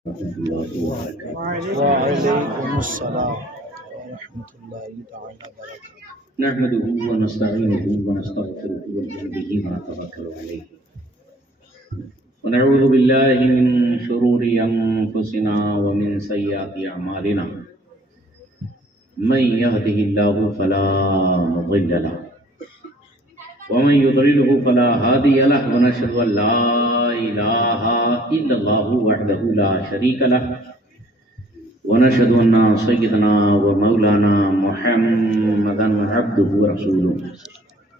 وعليكم السلام ورحمة الله تعالى وبركاته. نحمده ونستعينه ونستغفره ونؤمن به ونتوكل عليه ونعوذ بالله من شرور أنفسنا ومن سيئات أعمالنا من يهده الله فلا مضل له ومن يضلله فلا هادي له ونشهد أن لا إله إلا الله وحده لا شريك له ونشهد أن سيدنا ومولانا محمدا عبده ورسوله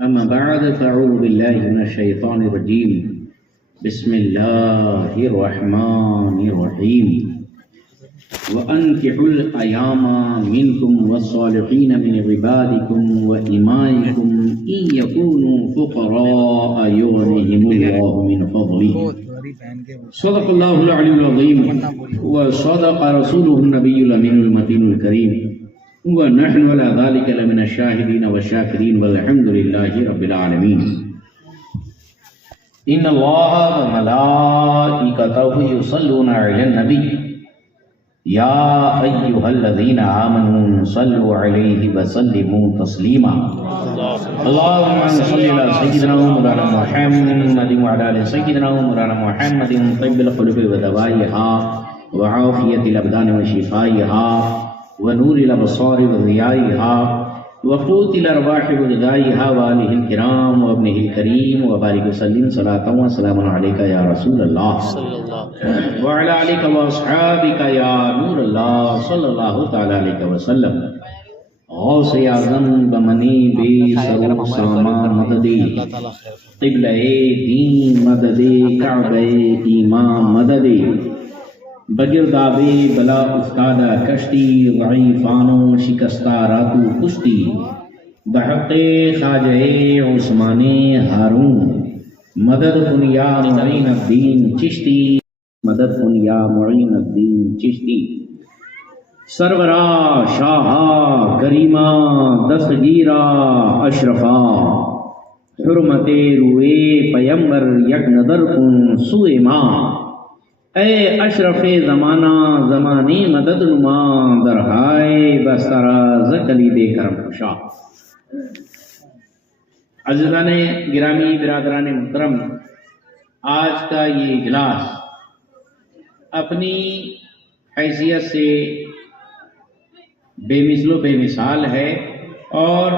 أما بعد فأعوذ بالله من الشيطان الرجيم بسم الله الرحمن الرحيم وأنكحوا الأيام منكم والصالحين من عبادكم وإمائكم إن يكونوا فقراء يغنيهم الله من فضله صدق الله العلي العظيم وصدق رسوله النبي الأمين المتين الكريم ونحن على ذلك لمن الشاهدين والشاكرين والحمد لله رب العالمين. إن الله وملائكته يصلون على النبي يا أيها الذين آمنوا صلوا عليه وسلموا تسليما. اللهم صل على سيدنا مولانا محمد وعلى آل سيدنا مولانا محمد طيب القلوب ودوائها وعافية الأبدان وشفائها ونور الأبصار وضيائها وقوت الأرواح وغذائها وآله الكرام وابنه الكريم وبارك وسلم صلاة وسلام عليك يا رسول الله وعلى آلك وأصحابك يا نور الله صلى الله تعالى عليه وسلم. غوث اعظم بمنی بے سرو ساما مددی قبلہ دین مددی کعبہ ایمان مددی بگردابے بلا افتادہ کشتی ضعیفانو شکستہ راتو کشتی بحق خواجہ عثمان ہارون مدد کن یا معین الدین چشتی مدد کن یا معین الدین چشتی. سرورا شاہا کریمہ دستگیرہ اشرفا حرمت روئے پیمبر یک نظر کن سوئے ماں اے اشرف زمانہ زمانی مدد نما درہائے بسترہ زکلی دے کرم خوشا. عزیزان گرامی برادران محترم، آج کا یہ اجلاس اپنی حیثیت سے بے مثل و بے مثال ہے اور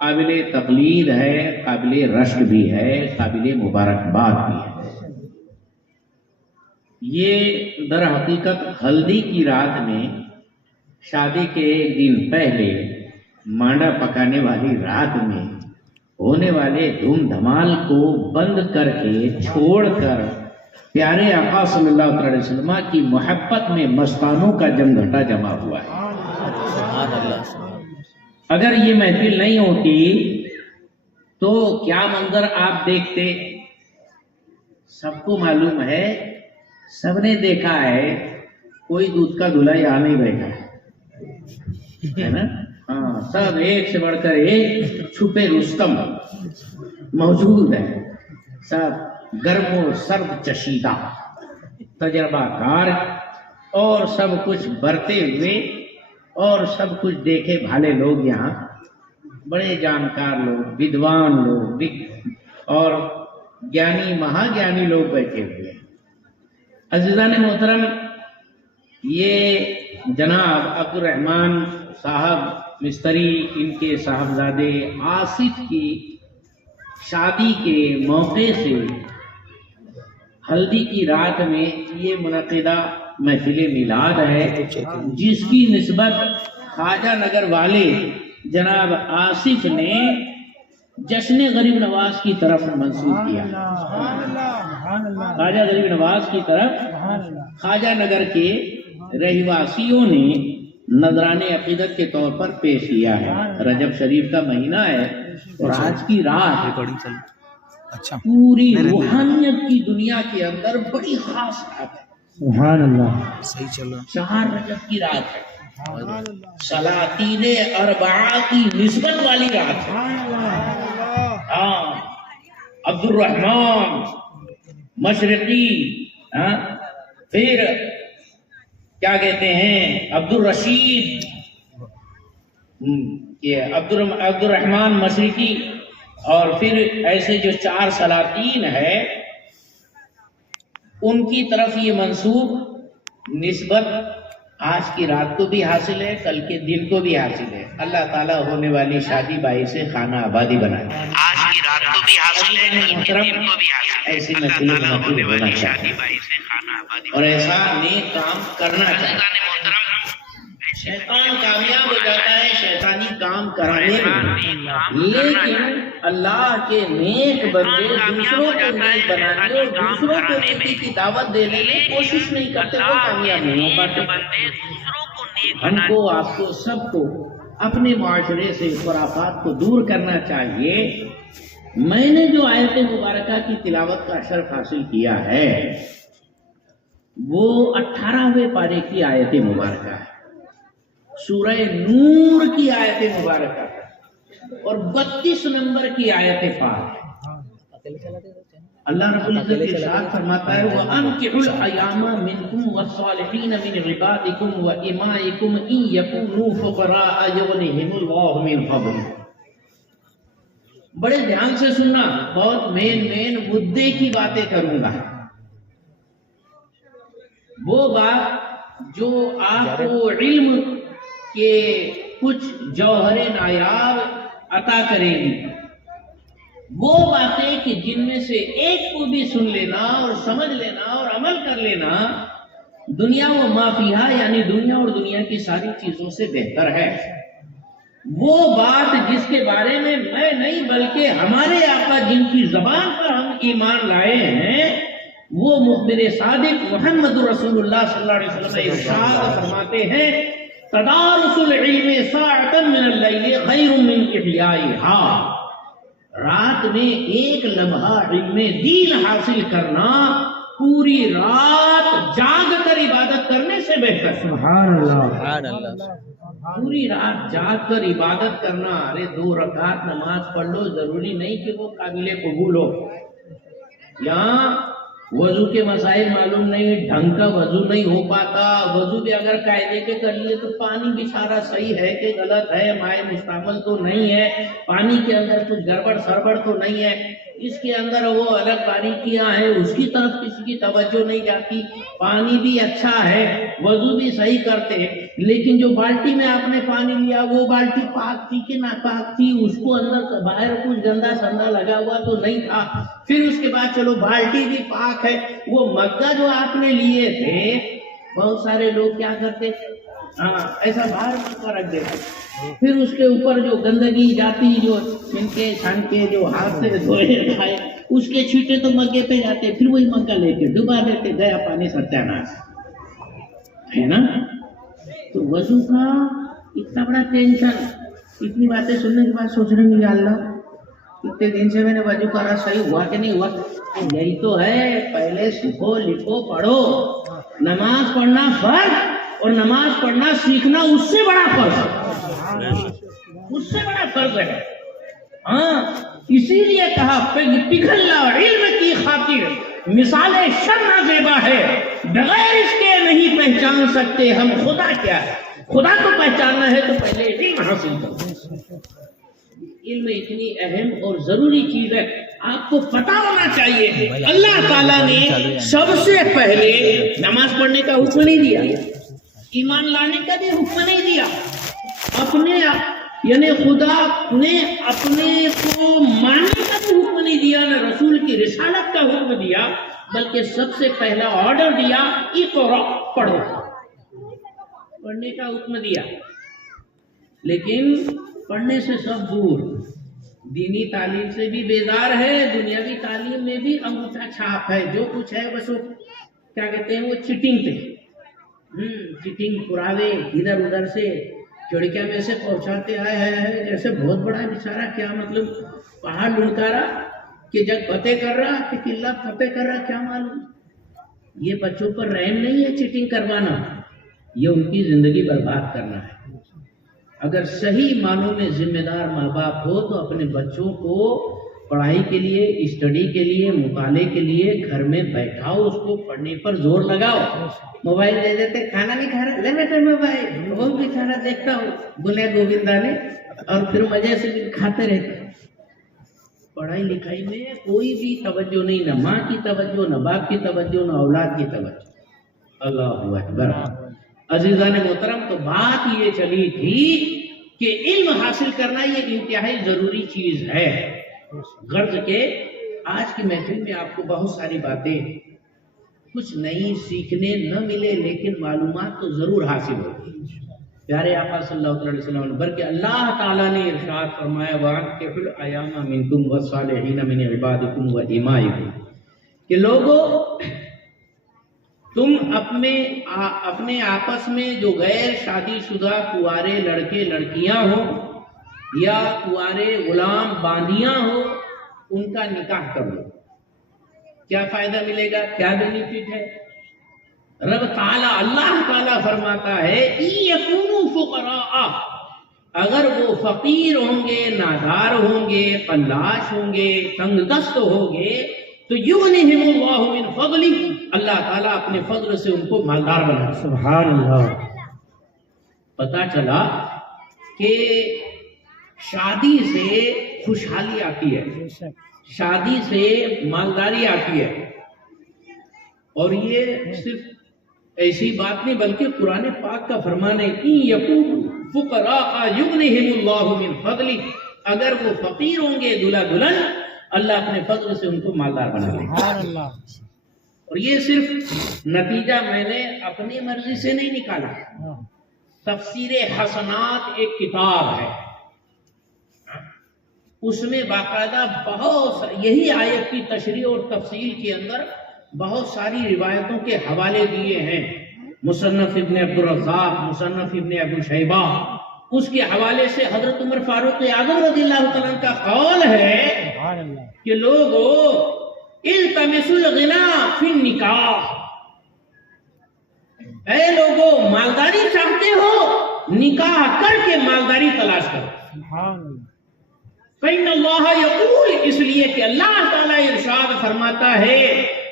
قابل تقلید ہے، قابل رشک بھی ہے، قابل مبارکباد بھی ہے. یہ در حقیقت ہلدی کی رات میں شادی کے ایک دن پہلے مانڈا پکانے والی رات میں ہونے والے دھوم دھمال کو بند کر کے چھوڑ کر پیارے آقا صلی اللہ علیہ وسلم کی محبت میں مستانوں کا جمگھٹا جمع ہوا ہے. اگر یہ محفل نہیں ہوتی تو کیا منظر آپ دیکھتے؟ سب کو معلوم ہے، سب نے دیکھا ہے، کوئی دودھ کا دلہا یہاں نہیں بیٹھا ہے نا. ہاں، سب ایک سے بڑھ کر ایک چھپے رستم موجود ہے، سب گرم و سرد چشیدہ تجربہ کار اور سب کچھ برتے ہوئے اور سب کچھ دیکھے بھالے لوگ، یہاں بڑے جانکار لوگ، بدوان لوگ اور گیانی مہا گیانی لوگ بیٹھے ہوئے ہیں. عزیزان محترم، یہ جناب عبدالرحمن صاحب مستری، ان کے صاحبزادے آصف کی شادی کے موقع سے ہلدی کی رات میں یہ منعقدہ محفل میلاد ہے، جس کی نسبت خواجہ نگر والے جناب آصف نے جشن غریب نواز کی طرف منسوب کیا. خواجہ غریب نواز کی طرف خواجہ نگر کے رہواسیوں نے نذران عقیدت کے طور پر پیش کیا ہے. رجب شریف کا مہینہ ہے اور آج کی رات پوری روحانیت کی دنیا کے اندر بڑی خاص رات ہے. سبحان اللہ، صحیح چل رہا. 4 رجب کی رات ہے، سلاطین اربعہ کی نسبت والی رات ہے. ہاں، عبدالرحمن مشرقی، پھر کیا کہتے ہیں عبد الرشید، یہ عبد الرحمان مشرقی، اور پھر ایسے جو 4 سلاطین ہے ان کی طرف یہ منسوب نسبت آج کی رات کو بھی حاصل ہے، کل کے دن کو بھی حاصل ہے۔ اللہ تعالیٰ ہونے والی شادی بائی سے خانہ آبادی بنائے، آج کی رات کو بھی حاصل ہے، کل کے دن کو بھی حاصل ہے۔ ایسی محفلیں ہونے والی شادی بائی سے خانہ آبادی، اور ایسا نیک کام کرنا چاہیے۔ شیطان کامیاب ہو جاتا ہے شیطانی کام کرانے میں، لیکن اللہ کے نیک بندے دوسروں کو نیک بنانے اور دوسروں کو نیکی کی دعوت دینے کی کوشش نہیں کرتے تو کامیاب نہیں ہو پاتے۔ ہم کو، آپ کو، سب کو اپنے معاشرے سے خرافات کو دور کرنا چاہیے۔ میں نے جو آیت مبارکہ کی تلاوت کا شرف حاصل کیا ہے وہ 18ویں پارے کی آیت مبارکہ ہے، سورہ نور کی آیت مبارکہ ہے، اور 32 نمبر کی آیت پاک۔ اللہ رب العزت ارشاد فرماتا ہے وَأَنكِحُوا الْأَيَامَ مِنكُمْ وَالصَّالِحِينَ مِنْ عِبَادِكُمْ وَإِمَائِكُمْ إِنْ يَكُونُوا فُقَرَاءَ يُغْنِهِمُ اللَّهُ مِنْ فَضْلِهِ۔ بڑے دھیان سے سننا، بہت مین مدعے کی باتیں کروں گا، وہ بات جو آپ کو علم کے کچھ جوہر نایاب عطا کرے گی، وہ باتیں کہ جن میں سے ایک کو بھی سن لینا اور سمجھ لینا اور عمل کر لینا دنیا و ما فیہا، یعنی دنیا اور دنیا کی ساری چیزوں سے بہتر ہے۔ وہ بات جس کے بارے میں میں نہیں بلکہ ہمارے آقا جن کی زبان پر ہم ایمان لائے ہیں وہ مخبر صادق محمد رسول اللہ صلی اللہ علیہ وسلم ارشاد فرماتے ہیں تدارس العلم ساعۃ من اللیل خیر من احیائها، رات میں ایک لمحہ علم دین حاصل کرنا پوری رات جاگ کر عبادت کرنے سے بہتر۔ سبحان اللہ، پوری رات جاگ کر عبادت کرنا، ارے 2 رکعت نماز پڑھ لو، ضروری نہیں کہ وہ قابل قبول ہو۔ یہاں وضو کے مسائل معلوم نہیں، ڈھنگ کا وضو نہیں ہو پاتا، وضو بھی اگر قاعدے کے کر لیے تو پانی بھی سارا صحیح ہے کہ غلط ہے، مائع مستعمل تو نہیں ہے، پانی کے اندر کچھ گڑبڑ سڑبڑ تو نہیں ہے، اس کے اندر وہ الگ باریکیاں ہیں، اس کی طرف کسی کی توجہ نہیں جاتی، پانی بھی اچھا ہے، وضو بھی صحیح کرتے ہیں، لیکن جو بالٹی میں آپ نے پانی لیا وہ بالٹی پاک تھی کہ ناپاک تھی، اس کو اندر باہر کچھ گندا سندا لگا ہوا تو نہیں تھا، پھر اس کے بعد چلو بالٹی بھی پاک ہے، وہ مگہ جو آپ نے لیے تھے، بہت سارے لوگ کیا کرتے ایسا باہر مگہ رکھ دیتے، پھر اس کے اوپر جو گندگی جاتی، جو چھنکے چھانکے جو ہاتھ سے دھوئے کھائے اس کے چھینٹے تو مگے پہ جاتے، پھر وہی مگہ لے کے ڈبا دیتے، گیا پانی ستیاناش ہے نا۔ تو وضو کا اتنا بڑا ٹینشن، اتنی باتیں سننے کے بعد سوچ رہے ہیں یا اللہ اتنے دن سے میں نے وضو کرا، صحیح ہوا کہ نہیں ہوا؟ یہی تو ہے، پہلے سیکھو لکھو پڑھو، نماز پڑھنا فرض اور نماز پڑھنا سیکھنا اس سے بڑا فرض، اس سے بڑا فرض ہے۔ ہاں اسی لیے کہا پگھلا علم کی خاطر مثال شرح زیبا ہے، بغیر اس کے نہیں پہچان سکتے ہم خدا کیا ہے۔ خدا کو پہچاننا ہے تو پہلے علم حاصل کرو۔ علم اتنی اہم اور ضروری چیز ہے، آپ کو پتہ ہونا چاہیے۔ اللہ تعالیٰ نے سب سے پہلے نماز پڑھنے کا حکم نہیں دیا، ایمان لانے کا بھی حکم نہیں دیا، اپنے یعنی خدا نے اپنے کو ماننے کا بھی حکم نہیں دیا، نہ رسول کی رسالت کا حکم دیا، بلکہ سب سے پہلا آرڈر دیا اقرا، پڑھو، پڑھنے کا حکم دیا۔ لیکن پڑھنے سے سب دور، دینی تعلیم سے بھی بیدار ہے، دنیاوی تعلیم میں بھی انگوٹھا چھاپ ہے، جو کچھ ہے بس وہ کیا کہتے ہیں وہ چیٹنگ پہ، چیٹنگ پراوے ادھر ادھر سے چڑکیا میں سے پہنچاتے آئے جیسے بہت بڑا بیچارہ، کیا مطلب پہاڑ لڑکا رہا کہ جگ فتح کر رہا کہ قلعہ فتح کر رہا، کیا معلوم۔ یہ بچوں پر رحم نہیں ہے چیٹنگ کروانا، یہ ان کی زندگی برباد کرنا ہے۔ اگر صحیح معنوں میں ذمہ دار ماں باپ ہو تو اپنے بچوں کو پڑھائی کے لیے، اسٹڈی کے لیے، مطالعے کے لیے گھر میں بیٹھاؤ، اس کو پڑھنے پر زور لگاؤ. موبائل دے دیتے، کھانا نہیں کھا رہا، لے بیٹے موبائل، وہ بھی کھانا دیکھتا ہوں گنے گووندا نے، اور پھر مزے سے بھی کھاتے رہتے. پڑھائی لکھائی میں کوئی بھی توجہ نہیں، نہ ماں کی توجہ، نہ باپ کی توجہ، نہ اولاد کی توجہ. اللہ اکبر. عزیزان محترم، تو بات یہ چلی تھی کہ علم حاصل کرنا یہ انتہائی ضروری چیز ہے. غرض کہ آج کی محفل میں آپ کو بہت ساری باتیں کچھ نئی سیکھنے نہ ملے، لیکن معلومات تو ضرور حاصل ہوگی. پیارے آقا صلی اللہ علیہ وسلم، بلکہ اللہ تعالیٰ نے ارشاد فرمایا وَأَنكِحُوا الْأَيَامَ مِنكُمْ وَالصَّالِحِينَ مِنْ عِبَادِكُمْ وَإِمَائِكُمْ، کہ لوگوں تم اپنے آپس میں جو غیر شادی شدہ کنوارے لڑکے لڑکیاں ہوں یا کنوارے غلام باندیاں ہوں، ان کا نکاح کر لو. کیا فائدہ ملے گا، کیا بینیفٹ ہے؟ رب تعالیٰ، اللہ تعالیٰ فرماتا ہے اِن یکونوا فقراء، اگر وہ فقیر ہوں گے، نادار ہوں گے، فلاش ہوں گے، تنگ دست ہوں گے، تو یغنیہم اللہ من فضلہ، اللہ تعالیٰ اپنے فضل سے ان کو مالدار بنا. سبحان اللہ. پتا چلا کہ شادی سے خوشحالی آتی ہے، شادی سے مالداری آتی ہے. اور یہ صرف ایسی بات نہیں، بلکہ قرآن پاک کا فرمان ہے کہ یکونوا فقراء یغنیہم اللہ من فضلہ، اگر وہ فقیر ہوں گے دلہا دلہن، اللہ اپنے فضل سے ان کو مالدار بنا لے. سبحان اللہ. اور یہ صرف نتیجہ میں نے اپنی مرضی سے نہیں نکالا. تفسیر حسنات ایک کتاب ہے، اس میں باقاعدہ بہت یہی آیت کی تشریح اور تفصیل کے اندر بہت ساری روایتوں کے حوالے دیے ہیں. مصنف ابن عبدالرزاق، مصنف ابن ابو شیبہ، اس کے حوالے سے حضرت عمر فاروق اعظم رضی اللہ تعالیٰ عنہ کا قول ہے کہ لوگو التمسوا الغنا فی النکاح، اے لوگو مالداری چاہتے ہو، نکاح کر کے مالداری تلاش کرو. فإن اللہ یقول، اس لیے کہ اللہ تعالیٰ ارشاد فرماتا ہے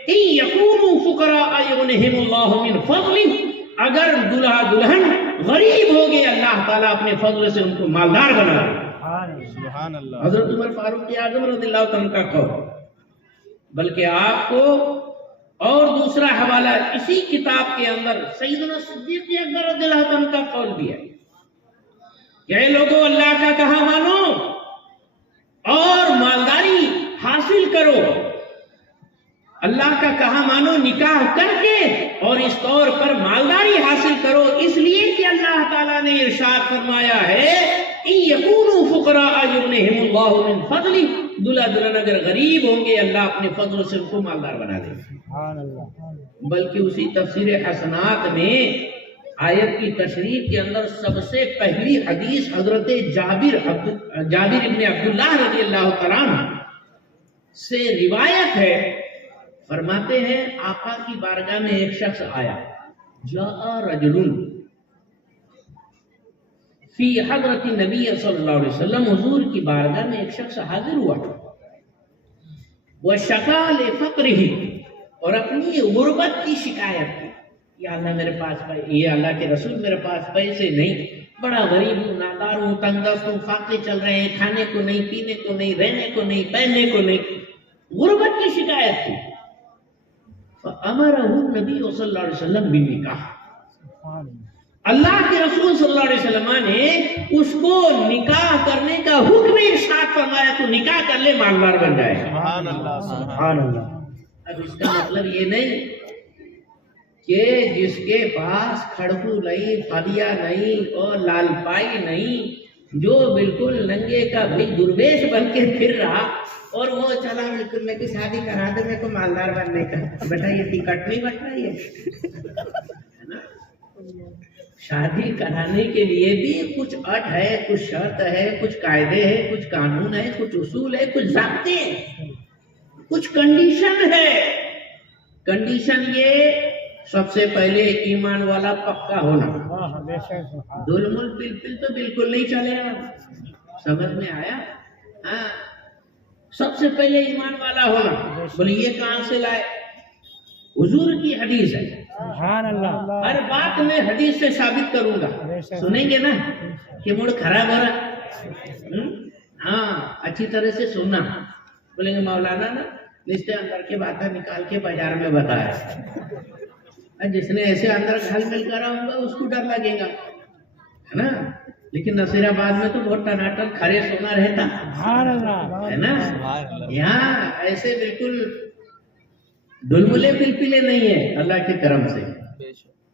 ان یکونوا فقراء یغنیہم اللہ من فضلہ، اگر دلہا دلہن غریب ہو گئے اللہ تعالیٰ اپنے فضل سے ان کو مالدار بنا دے. سبحان اللہ. حضرت عمر فاروق اعظم رضی اللہ عنہ کا قول. بلکہ آپ کو اور دوسرا حوالہ اسی کتاب کے اندر سیدنا صدیق اکبر رضی اللہ عنہ کا قول بھی ہے کہ اے لوگوں اللہ کا کہا مانو اور مالداری حاصل کرو. اللہ کا کہا مانو نکاح کر کے اور اس طور پر مالداری حاصل کرو، اس لیے کہ اللہ تعالیٰ نے ارشاد فرمایا ہے ان یکونوا فقراء یغنیہم اللہ من فضلہ، دلہا دلہن اگر غریب ہوں گے اللہ اپنے فضل سے ان کو مالدار بنا دے. بلکہ اسی تفسیر حسنات میں آیت کی تشریح کے اندر سب سے پہلی حدیث حضرت جابر ابن عبداللہ رضی اللہ تعالیٰ عنہ سے روایت ہے. فرماتے ہیں آقا کی بارگاہ میں ایک شخص آیا، جاء رجل فی حضرت نبی صلی اللہ علیہ وسلم، حضور کی بارگاہ میں ایک شخص حاضر ہوا، وشکا لفقرہ، اور اپنی غربت کی شکایت کی. یا اللہ میرے پاس یہ اللہ کے رسول میرے پاس پیسے نہیں، بڑا غریب ہوں، نادار ہوں، تنگ دست ہوں، فاقے چل رہے ہیں، کھانے کو نہیں، پینے کو نہیں، رہنے کو نہیں، پہننے کو نہیں، غربت کی شکایت کی. فامرہ النبی صلی اللہ علیہ وسلم بالنکاح، اللہ کے رسول صلی اللہ علیہ وسلم نے اس کو نکاح کرنے کا حکم ارشاد فرمایا، تو نکاح کر لے مالدار بن جائے. سبحان اللہ. سبحان اللہ. اب اس کا مطلب یہ نہیں کہ جس کے پاس کھڑکو نہیں، پھلیا نہیں اور لال پائی نہیں، جو بالکل ننگے کا بھی درویش بن کے پھر رہا اور وہ چلا بالکل میں کو شادی کرا دے، میرے کو مالدار بننے کا. بیٹا یہ ٹکٹ نہیں بٹ رہی ہے نا. شادی کرانے کے لیے بھی کچھ اٹ ہے، کچھ شرط ہے، کچھ قاعدے ہیں، کچھ قانون ہے، کچھ اصول ہے، کچھ ضابطے ہیں، کچھ کنڈیشن ہے. کنڈیشن یہ سب سے پہلے ایمان والا پکا ہونا. دل مل پل پل تو بالکل نہیں چلے گا. سمجھ میں آیا؟ ہاں. سب سے پہلے ایمان والا ہونا. بولے یہ کہاں سے لائے؟ حضور کی حدیث ہے. سبحان اللہ. ہر بات میں حدیث سے ثابت کروں گا. سنیں گے نا کہ موڈ خراب ہو رہا؟ ہاں اچھی طرح سے سننا. بولیں گے مولانا نا رشتے اندر کی باتیں نکال کے بازار میں بتایا. جس نے ایسے اندر گھل مل کرا ہوگا اس کو ڈر لگے گا ہے نا. لیکن نصیر آباد میں تو بہت ٹناٹن کھڑے سونا رہتا ہے نا. یہاں ایسے بالکل ڈلملے پلپلے نہیں ہے اللہ کے کرم سے.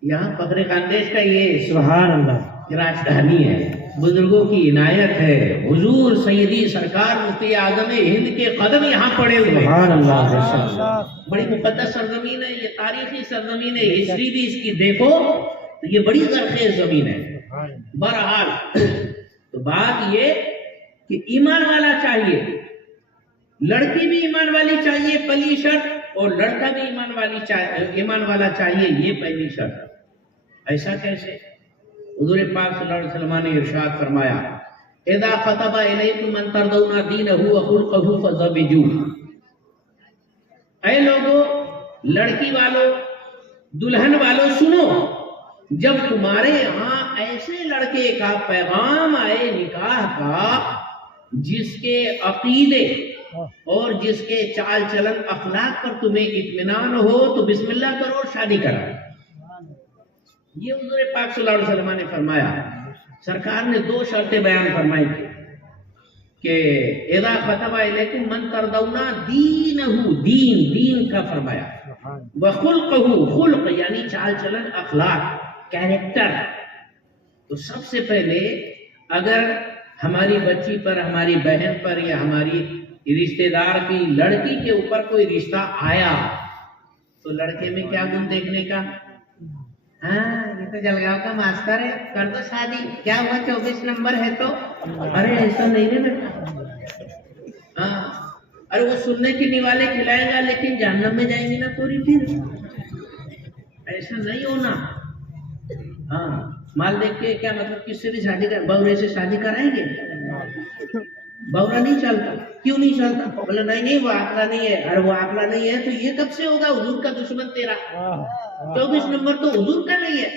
یہاں فخر خاندیش کا یہ سبحان اللہ راجدھانی ہے. بزرگوں کی عنایت ہے. حضور سیدی سرکار مفتی اعظم ہند کے قدم یہاں پڑے ہوئے. سبحان اللہ. بڑی مقدس سرزمین ہے یہ. تاریخی سرزمین ہے. ہسٹری بھی اس کی دیکھو تو یہ بڑی زرخیز زمین ہے. بہرحال تو بات یہ کہ ایمان والا چاہیے. لڑکی بھی ایمان والی چاہیے پلی شرط, اور لڑکا بھی ایمان والا چاہیے یہ پہلی شرط. ایسا کیسے؟ حضور پاک صلی اللہ علیہ وسلم نے ارشاد فرمایا اذا خطب الیکم من ترضون دینہ وخلقہ فزوجوہ. اے لوگو, لڑکی والوں, دلہن والوں سنو, جب تمہارے یہاں ایسے لڑکے کا پیغام آئے نکاح کا جس کے عقیدے اور جس کے چال چلن اخلاق پر تمہیں اطمینان ہو تو بسم اللہ کرو اور شادی کرو. یہ حضور پاک صلی اللہ علیہ وسلم نے فرمایا. سرکار نے 2 شرطیں بیان فرمائی تھی کہ اذا خطب الیکم من ترضون دینہ, دین کا فرمایا, وخلقہ, خلق یعنی چال چلن اخلاق کیریکٹر. تو سب سے پہلے اگر ہماری بچی پر, ہماری بہن پر یا ہماری رشتہ دار کی لڑکی کے اوپر کوئی رشتہ آیا تو لڑکے میں کیا گن دیکھنے کا؟ ہاں یہ تو جلگاؤں کا ماسٹر ہے, کر دو شادی. کیا ہوا 24 نمبر ہے تو؟ ارے ایسا نہیں ہے بیٹا. ہاں ارے وہ سننے کے نیوالے کھلائے گا لیکن جہنم میں جائیں گی نا پوری. پھر ایسا نہیں ہونا. ہاں مال دیکھ کے کیا مطلب کس سے بھی شادی کر, بورے سے شادی کرائیں گے؟ بورا نہیں چلتا. کیوں نہیں چلتا؟ بولے نہیں وہ عاقلہ نہیں ہے. ارے وہ عاقلہ نہیں ہے تو یہ کب سے ہوگا؟ حضور کا دشمن تیرا. 24 نمبر تو حضور کا نہیں ہے.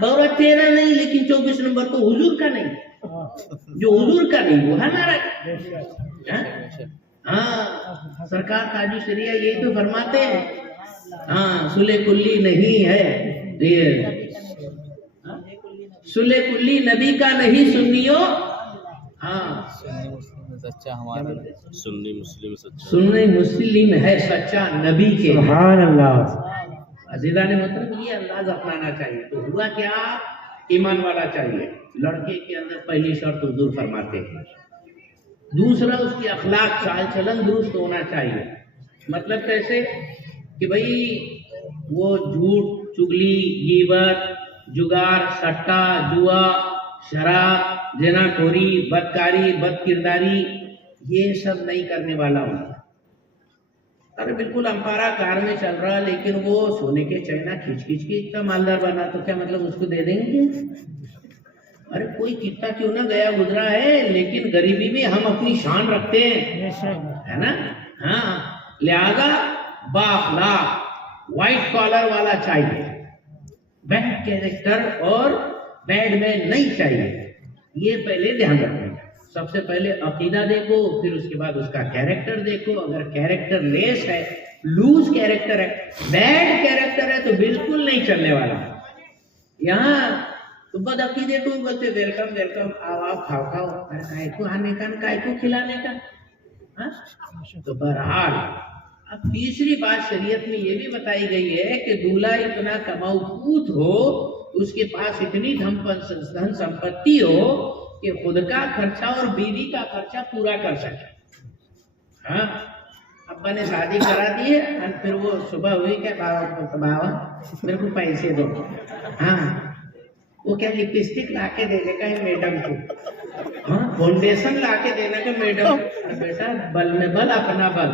بورا تیرا نہیں لیکن 24 نمبر تو حضور کا نہیں. جو حضور کا نہیں وہ ہمارا. ہاں سرکار تاج شریعہ یہی تو فرماتے ہیں. ہاں سلے کلی نہیں ہے, سلے کلی نبی کا نہیں سنیو. ہاں سنی مسلم ہے سچا نبی کے. سبحان اللہ. عزیزان محترم یہ انداز اپنانا چاہیے. تو ہوا کیا؟ ایمان والا چاہیے. لڑکے کے اندر پہلی شرط حضور فرماتے ہیں. دوسرا اس کی اخلاق چال چلن درست ہونا چاہیے. مطلب کیسے کہ بھئی وہ جھوٹ, چگلی, غیبت, جگار, سٹا, جوا, شراب, زنا خوری, بدکاری, بد کرداری یہ سب نہیں کرنے والا ہوں. ارے بالکل امپارا کار میں چل رہا لیکن وہ سونے کے چائنا کھینچ کھینچ کے اتنا مالدار بنا تو کیا مطلب اس کو دے دیں گے؟ ارے کوئی کتنا کیوں نہ گیا گزرا ہے لیکن غریبی میں ہم اپنی شان رکھتے ہیں ہے نا. ہاں لہذا بااخلاق وائٹ کالر والا چاہیے. بیڈ کیریکٹر اور بیڈ مین نہیں چاہیے. یہ پہلے دھیان رکھیں. سب سے پہلے عقیدہ دیکھو, پھر اس کے بعد اس کا کیریکٹر دیکھو. اگر کیریکٹر لیس ہے, لوز کیریکٹر ہے, بیڈ کیریکٹر ہے تو بالکل نہیں چلنے والا. یہاں تو بد عقیدے کو بولتے ویلکم ویلکم, آؤ آؤ کھاؤ کھاؤ, کائے کو آنے کا کائے کو کھلانے کا. تو بہرحال اب تیسری بات شریعت میں یہ بھی بتائی گئی ہے کہ دولہا اتنا کماؤ پوت ہو, اس کے پاس اتنی دھن سمپتی ہو کہ خود کا خرچہ اور بیوی کا خرچہ پورا کر سکے. ہاں ابا نے شادی کرا دی ہے اور پھر وہ صبح ہوئی کہ بابا میرے کو پیسے دو. ہاں وہ کیا لپسٹک لا کے دینے کا ہے میڈم کو, ہاں فاؤنڈیشن لا کے دینا کہ میڈم بیٹا بل میں بل, اپنا بل,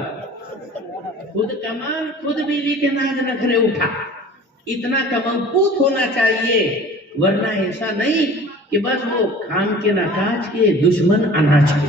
خود کمان خود بیوی کے ناز نخرے اٹھا. اتنا کمبوت ہونا چاہیے, ورنہ ایسا نہیں کہ بس وہ کھان کے نہ کاج کے دشمن اناج کے.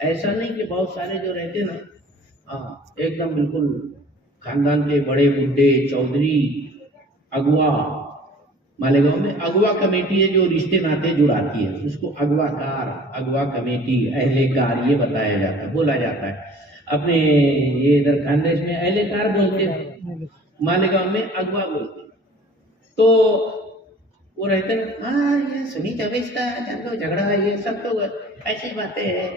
ایسا نہیں کہ بہت سارے جو رہتے نا ایک دم بالکل خاندان کے بڑے بڈھے چودھری اغوا، مالیگاؤں میں اغوا کمیٹی ہے جو رشتے ناطے جڑاتی ہے، اس کو اغوا کار، اغوا کمیٹی، اہل کار یہ بتایا جاتا ہے، بولا جاتا ہے۔ اپنے یہ ادھر خاندان میں اہل کار بولتے ہیں، مالیگاؤں میں اغوا بولتے ہیں۔ تو وہ رہتے نا یہ سنی چوبیس کا جنگ جھگڑا یہ سب تو ایسی باتیں ہیں،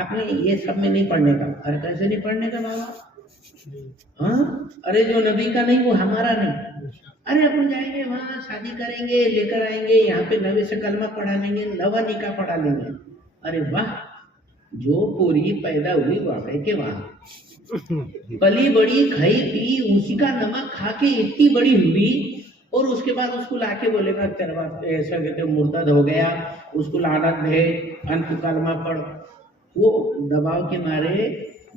آپ نے یہ سب میں نہیں پڑھنے کا۔ ارے کیسے نہیں پڑھنے کا بابا؟ ارے جو نبی کا نہیں وہ ہمارا نہیں۔ ارے اپن جائیں گے وہاں شادی کریں گے، لے کر آئیں گے یہاں پہ نوے سے کلمہ پڑھا لیں گے، نوا نکاح پڑھا لیں گے۔ ارے واہ، جو پوری پیدا ہوئی واقعے کے وہاں پلی بڑی کھائی پی، اسی کا نمک کھا کے اتنی بڑی ہوئی، اور اس کے بعد اس کو لا کے بولے گا ایسا کہتے مرتد ہو گیا، اس کو لعنت بھیج، انت کلمہ پڑھ۔ وہ دباؤ کے مارے،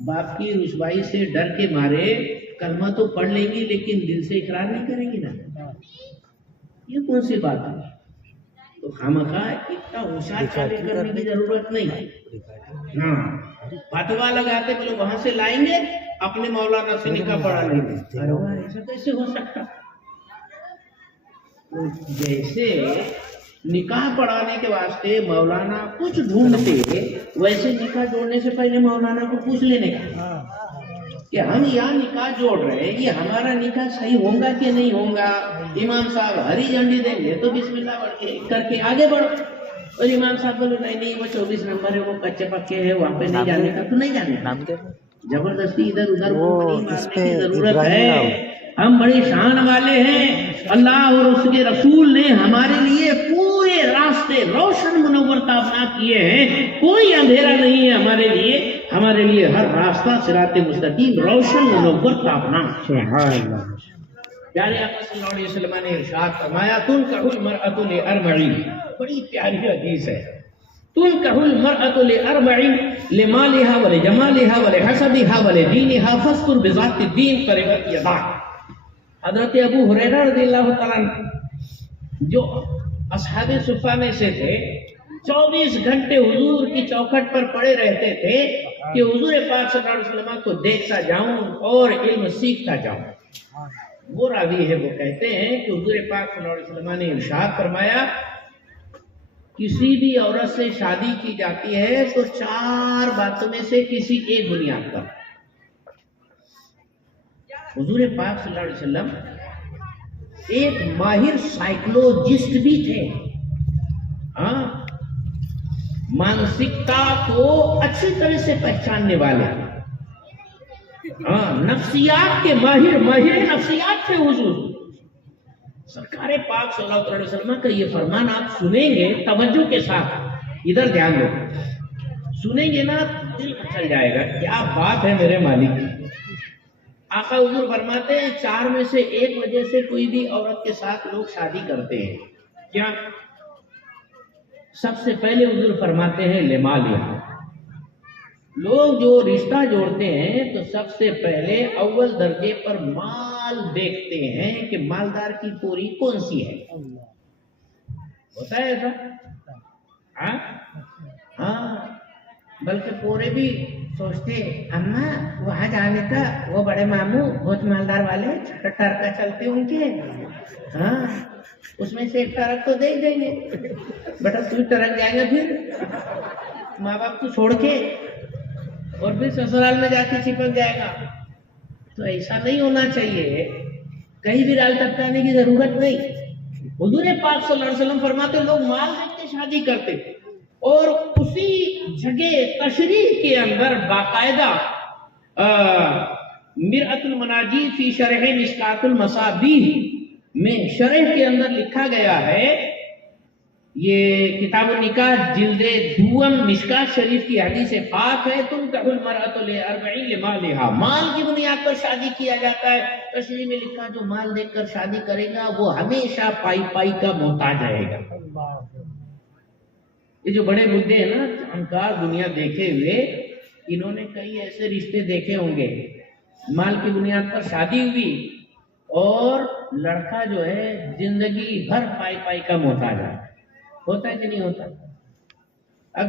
باپ کی رسوائی سے ڈر کے مارے کلمہ تو پڑھ لیں گی لیکن دل سے اقرار نہیں کریں گی نا۔ یہ کون سی بات ہے؟ تو خامخواہ اتنا ہوشیار چالے کرنے کی ضرورت نہیں۔ ہاں فتوا لگاتے بولے وہاں سے لائیں گے، اپنے مولانا سے نکاح پڑھا لیں گے۔ ارے واہ، ایسا کیسے ہو سکتا؟ جیسے نکاح پڑھانے کے واسطے مولانا کچھ ڈھونڈتے، ویسے نکاح جوڑنے سے پہلے مولانا کو پوچھ لینے کا کہ ہم یہاں نکاح جوڑ رہے ہیں، یہ ہمارا نکاح صحیح ہوگا کہ نہیں ہوگا۔ امام صاحب ہری جھنڈی دیں گے تو بسم اللہ پڑھ کے کر کے آگے بڑھو، اور امام صاحب بولے نہیں وہ 24 نمبر ہے، وہ کچے پکے ہے، وہاں پہ نہیں جانے کا تو نہیں جانے کا۔ زبردستی ادھر ادھر مارنے کی ضرورت ہے۔ ہم بڑی شان والے ہیں، اللہ اور اس کے رسول نے ہمارے لیے پورے راستے روشن منور تابناک کیے ہیں، کوئی اندھیرا نہیں ہے ہمارے لیے، ہمارے لیے ہر راستہ صراط مستقیم روشن منور تابناک۔ سبحان اللہ۔ پیارے آقا صلی اللہ علیہ وسلم نے ارشاد فرمایا تنکح المرأۃ لاربع، بڑی پیاری حدیث ہے، تنکح المرأۃ لاربع لمالها ولجمالها ولحسبها ولدینها فاستر بذات الدین تربت یداک۔ حضرت ابو ہریرہ رضی اللہ تعالیٰ عنہ جو اصحاب صفہ میں سے تھے، 24 گھنٹے حضور کی چوکھٹ پر پڑے رہتے تھے کہ حضور پاک صلی اللہ علیہ وسلم کو دیکھتا جاؤں اور علم سیکھتا جاؤں۔ وہ راوی ہے، وہ کہتے ہیں کہ حضور پاک صلی اللہ علیہ وسلم نے ارشاد فرمایا کسی بھی عورت سے شادی کی جاتی ہے تو 4 باتوں میں سے کسی ایک بنیاد پر۔ حضور پاک صلی اللہ علیہ وسلم ایک ماہر سائیکولوجسٹ بھی تھے، مانسکتا کو اچھی طرح سے پہچاننے والے، نفسیات کے ماہر نفسیات تھے حضور۔ سرکار پاک صلی اللہ علیہ وسلم کا یہ فرمان آپ سنیں گے توجہ کے ساتھ، ادھر دھیان دو، سنیں گے نا دل پھسل جائے گا، کیا بات ہے میرے مالک۔ آقا حضور فرماتے ہیں 4 میں سے ایک وجہ سے کوئی بھی عورت کے ساتھ لوگ شادی کرتے ہیں، کیا؟ سب سے پہلے حضور فرماتے ہیں لمالها، لوگ جو رشتہ جوڑتے ہیں تو سب سے پہلے اول درجے پر مال دیکھتے ہیں کہ مالدار کی پوری کون سی ہے۔ ہوتا ہے ایسا؟ ہاں، بلکہ پورے بھی سوچتے اماں وہاں جانے کا، وہ بڑے ماموں بہت مالدار والے ٹرکا چلتے ان کے، ہاں اس میں سے ایک ٹرک تو دے دیں گے، بیٹا تو ٹرک جائے گا پھر ماں باپ کو چھوڑ کے، اور پھر سسرال میں جا کے چپک جائے گا۔ تو ایسا نہیں ہونا چاہیے، کہیں بھی رال ٹپکانے کی ضرورت نہیں۔ حضور پاک صلی اللہ علیہ وسلم فرماتے لوگ مال دیکھ کے شادی کرتے، اور اسی جگہ تشریح کے اندر باقاعدہ مرأۃ المناجی فی شرح مشکاۃ المصابیح میں شرح کے اندر لکھا گیا ہے، یہ کتاب النکاح جلد 2 مشکاۃ شریف کی حدیث پاک ہے، تنکح المرأۃ لاربع لمالها، مال کی بنیاد پر شادی کیا جاتا ہے۔ تشریح میں لکھا جو مال دیکھ کر شادی کرے گا وہ ہمیشہ پائی کا محتاج رہے گا۔ یہ جو بڑے بڈھے ہیں نا انکار دنیا دیکھے ہوئے، انہوں نے کئی ایسے رشتے دیکھے ہوں گے، مال کی بنیاد پر شادی ہوئی اور لڑکا جو ہے زندگی بھر پائی کا محتاج ہے۔ ہوتا ہے کہ نہیں ہوتا؟ اب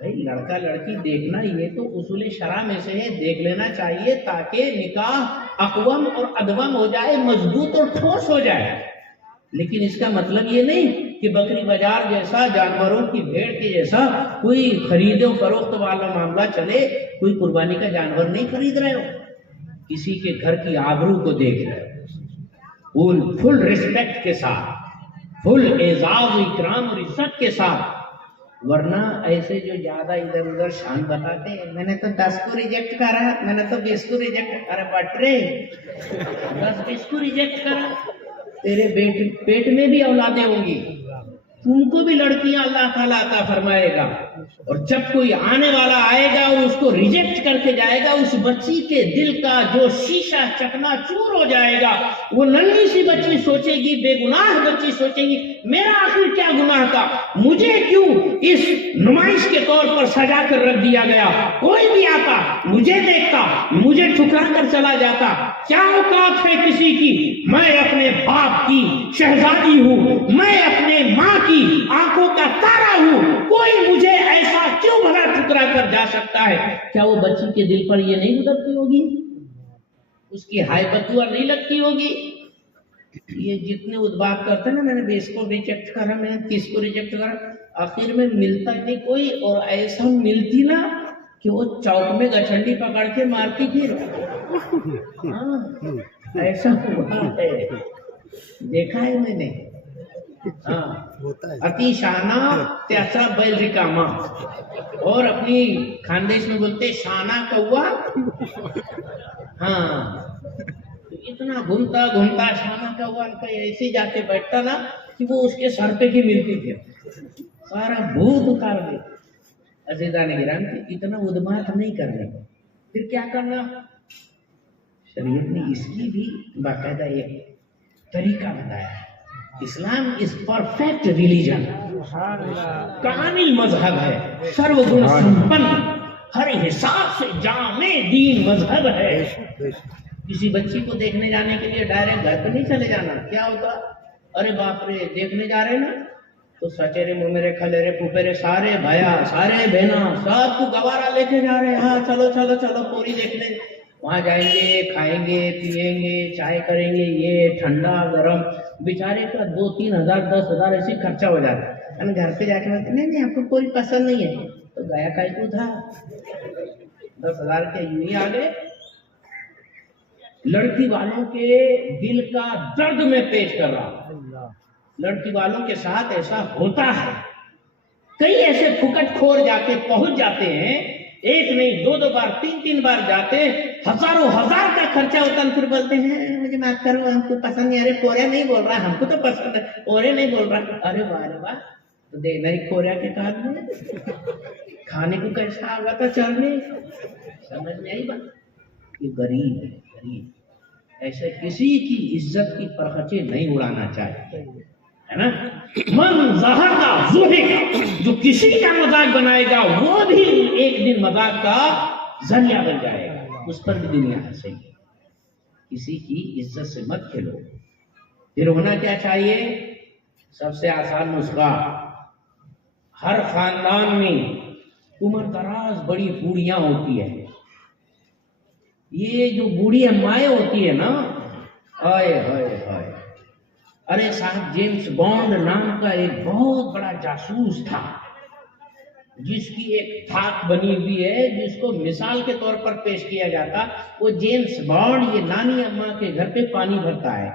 بھائی لڑکا لڑکی دیکھنا یہ تو اصول شرع میں سے ہے، دیکھ لینا چاہیے تاکہ نکاح اقوم اور ادوم ہو جائے، مضبوط اور ٹھوس ہو جائے. لیکن اس کا مطلب یہ نہیں کہ بکری بازار جیسا، جانوروں کی بھیڑ کے جیسا کوئی خرید و فروخت والا معاملہ چلے. کوئی قربانی کا جانور نہیں خرید رہے ہو، کسی کے گھر کی آبرو کو دیکھ رہے ہو، فل ریسپیکٹ کے ساتھ، فل اعزاز و اکرام اور عزت کے ساتھ. ورنہ ایسے جو زیادہ ادھر ادھر شان بتاتے ہیں، میں نے تو 10 کو ریجیکٹ کرا، میں نے تو 20 کو ریجیکٹ کرا. بٹرے 10-20 کو ریجیکٹ کرا، تیرے پیٹ میں بھی اولادیں ہوں گی، تم کو بھی لڑکیاں اللہ تعالیٰ عطا فرمائے گا. اور جب کوئی آنے والا آئے گا اور اس کو ریجیکٹ کر کے جائے گا، اس بچی کے دل کا جو شیشہ چکنا چور ہو جائے گا. وہ ننھی سی بچی سوچے گی، بے گناہ بچی سوچے گی، میرا آخر کیا گناہ تھا، مجھے کیوں اس نمائش کے طور پر سجا کر رکھ دیا گیا. کوئی بھی آتا مجھے دیکھتا، مجھے ٹھکرا کر چلا جاتا. کیا اوقات ہے کسی کی، میں اپنے باپ کی شہزادی ہوں، میں اپنے ماں کی آنکھوں کا تارا ہوں، کوئی مجھے ایسا کیوں بھلا ٹھکرا کر جا سکتا ہے. کیا وہ بچی کے دل پر یہ نہیں گزرتی ہوگی، اس کی ہائے بدعا نہیں لگتی ہوگی. یہ جتنے ادبات کرتے ہیں نا، میں نے 20 کو ریجیکٹ کرا، میں نے 30 کو ریجیکٹ کرا، آخر میں ملتا نہیں کوئی. اور ایسا ملتی نا کہ وہ چوک میں گچھنڈی پکڑ کے مارتی پھر. ایسا ہوا ہے، دیکھا ہے میں نے. اتی شانہ تیسا بیل ریکاما، اور اپنی خاندیش میں بولتے شانہ کوا. اتنا گھومتا گھومتا شانہ کوا ایسے جا کے بیٹھتا نا کہ وہ اس کے سر پہ کی ملتی تھی، سارا بھوت اتار دے. عزیزان گرامی، اتنا ادمات نہیں کرنے. پھر کیا کرنا؟ شریعت نے اس کی بھی باقاعدہ ایک طریقہ بتایا ہے. اسلام از پرفیکٹ ریلیجن، کامل مذہب ہے، سرو گن سمپن، ہر حساب سے جامع دین مذہب ہے. کسی بچی کو دیکھنے جانے کے لیے ڈائریکٹ گھر پہ نہیں چلے جانا. کیا ہوتا، ارے باپ رے دیکھنے جا رہے نا تو سچیرے ممیرے کھلیرے پھوپھیرے سارے بھیا سارے بہنا سب کو گوارا لے کے جا رہے ہیں. ہاں چلو چلو چلو پوری دیکھنے. وہاں جائیں گے، کھائیں گے، پیئیں گے، چائے کریں گے، یہ ٹھنڈا گرم. بیچارے کا 2-3 ہزار 10,000 ایسے خرچہ ہو جاتا ہے. گھر پہ جا کے بولتے نہیں آپ کو کوئی پسند نہیں ہے، تو گیا کائی کو تھا 10,000 کے یوں ہی آگے. لڑکی والوں کے دل کا درد میں پیش کر رہا ہوں. لڑکی والوں کے ساتھ ایسا ہوتا ہے. کئی ایسے پھکٹ کھور جاتے پہنچ جاتے ہیں، ایک نہیں 2 بار 3 بار جاتے، ہزاروں ہزار کا خرچہ ہوتا ہے. پھر بولتے ہیں مجھے معاف کرو ہم کو پسند نہیں. ارے کوریا نہیں بول رہا، ہم کو تو پسند ہے. اورے نہیں بول رہا. ارے واہ تو دیکھ نہیں کوریا کے کارڈ میں کھانے کو کیسا آگا تھا چلنے. سمجھ میں آئی بات؟ یہ غریب ہے، غریب. ایسے کسی کی عزت کی پرخچے نہیں اڑانا چاہیے، ہے نا. من ظہر کا زوہے کا، جو کسی کا مذاق بنائے گا وہ بھی ایک دن مذاق کا ذریعہ بن جائے گا، اس پر بھی دنیا ہنسے گی. کسی کی عزت سے مت کھیلو. پھر ہونا کیا چاہیے؟ سب سے آسان نسخہ، ہر خاندان میں عمر دراز بڑی بوڑھیاں ہوتی ہیں. یہ جو بوڑھی امائیں ہوتی ہے نا، ہائے ہائے ہائے. ارے صاحب جیمس بانڈ نام کا ایک بہت بڑا جاسوس تھا، جس کی ایک تھاک بنی ہوئی ہے، جس کو مثال کے طور پر پیش کیا جاتا. وہ جیمس بانڈ یہ نانی اماں کے گھر پہ پانی بھرتا ہے.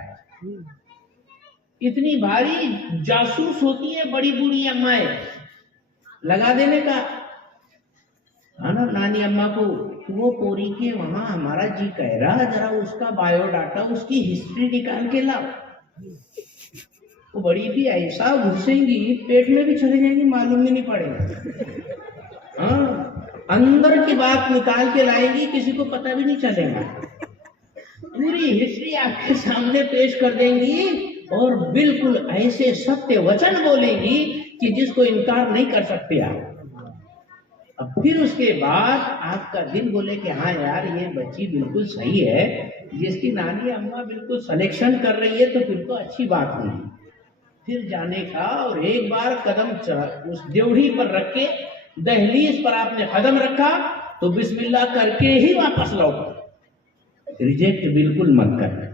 اتنی بھاری جاسوس ہوتی ہے بڑی بوڑھی امائیں. لگا دینے کا نا نانی اماں کو، وہ پوری کے وہاں ہمارا جی کہہ رہا ذرا اس کا بایو ڈاٹا، اس کی ہسٹری نکال کے لاؤ. وہ بڑی بھی ایسا گھسیں گی پیٹ میں بھی چلے جائیں گی، معلوم بھی نہیں پڑے گا. اندر کی بات نکال کے لائے گی، کسی کو پتہ بھی نہیں چلے گا. پوری ہسٹری آپ کے سامنے پیش کر دیں گی اور بالکل ایسے ستیہ وچن بولیں گی کہ جس کو انکار نہیں کر سکتے آپ. اب پھر اس کے بعد آپ کا دل بولے کہ ہاں یار یہ بچی بالکل صحیح ہے، جس کی نانی اماں بالکل سلیکشن کر رہی ہے، تو پھر تو اچھی بات نہیں. پھر جانے کا اور ایک بار قدم اس دیوڑی پر رکھ کے دہلیز پر آپ نے قدم رکھا تو بسم اللہ کر کے ہی واپس لوٹو. ریجیکٹ بالکل مت کرنا.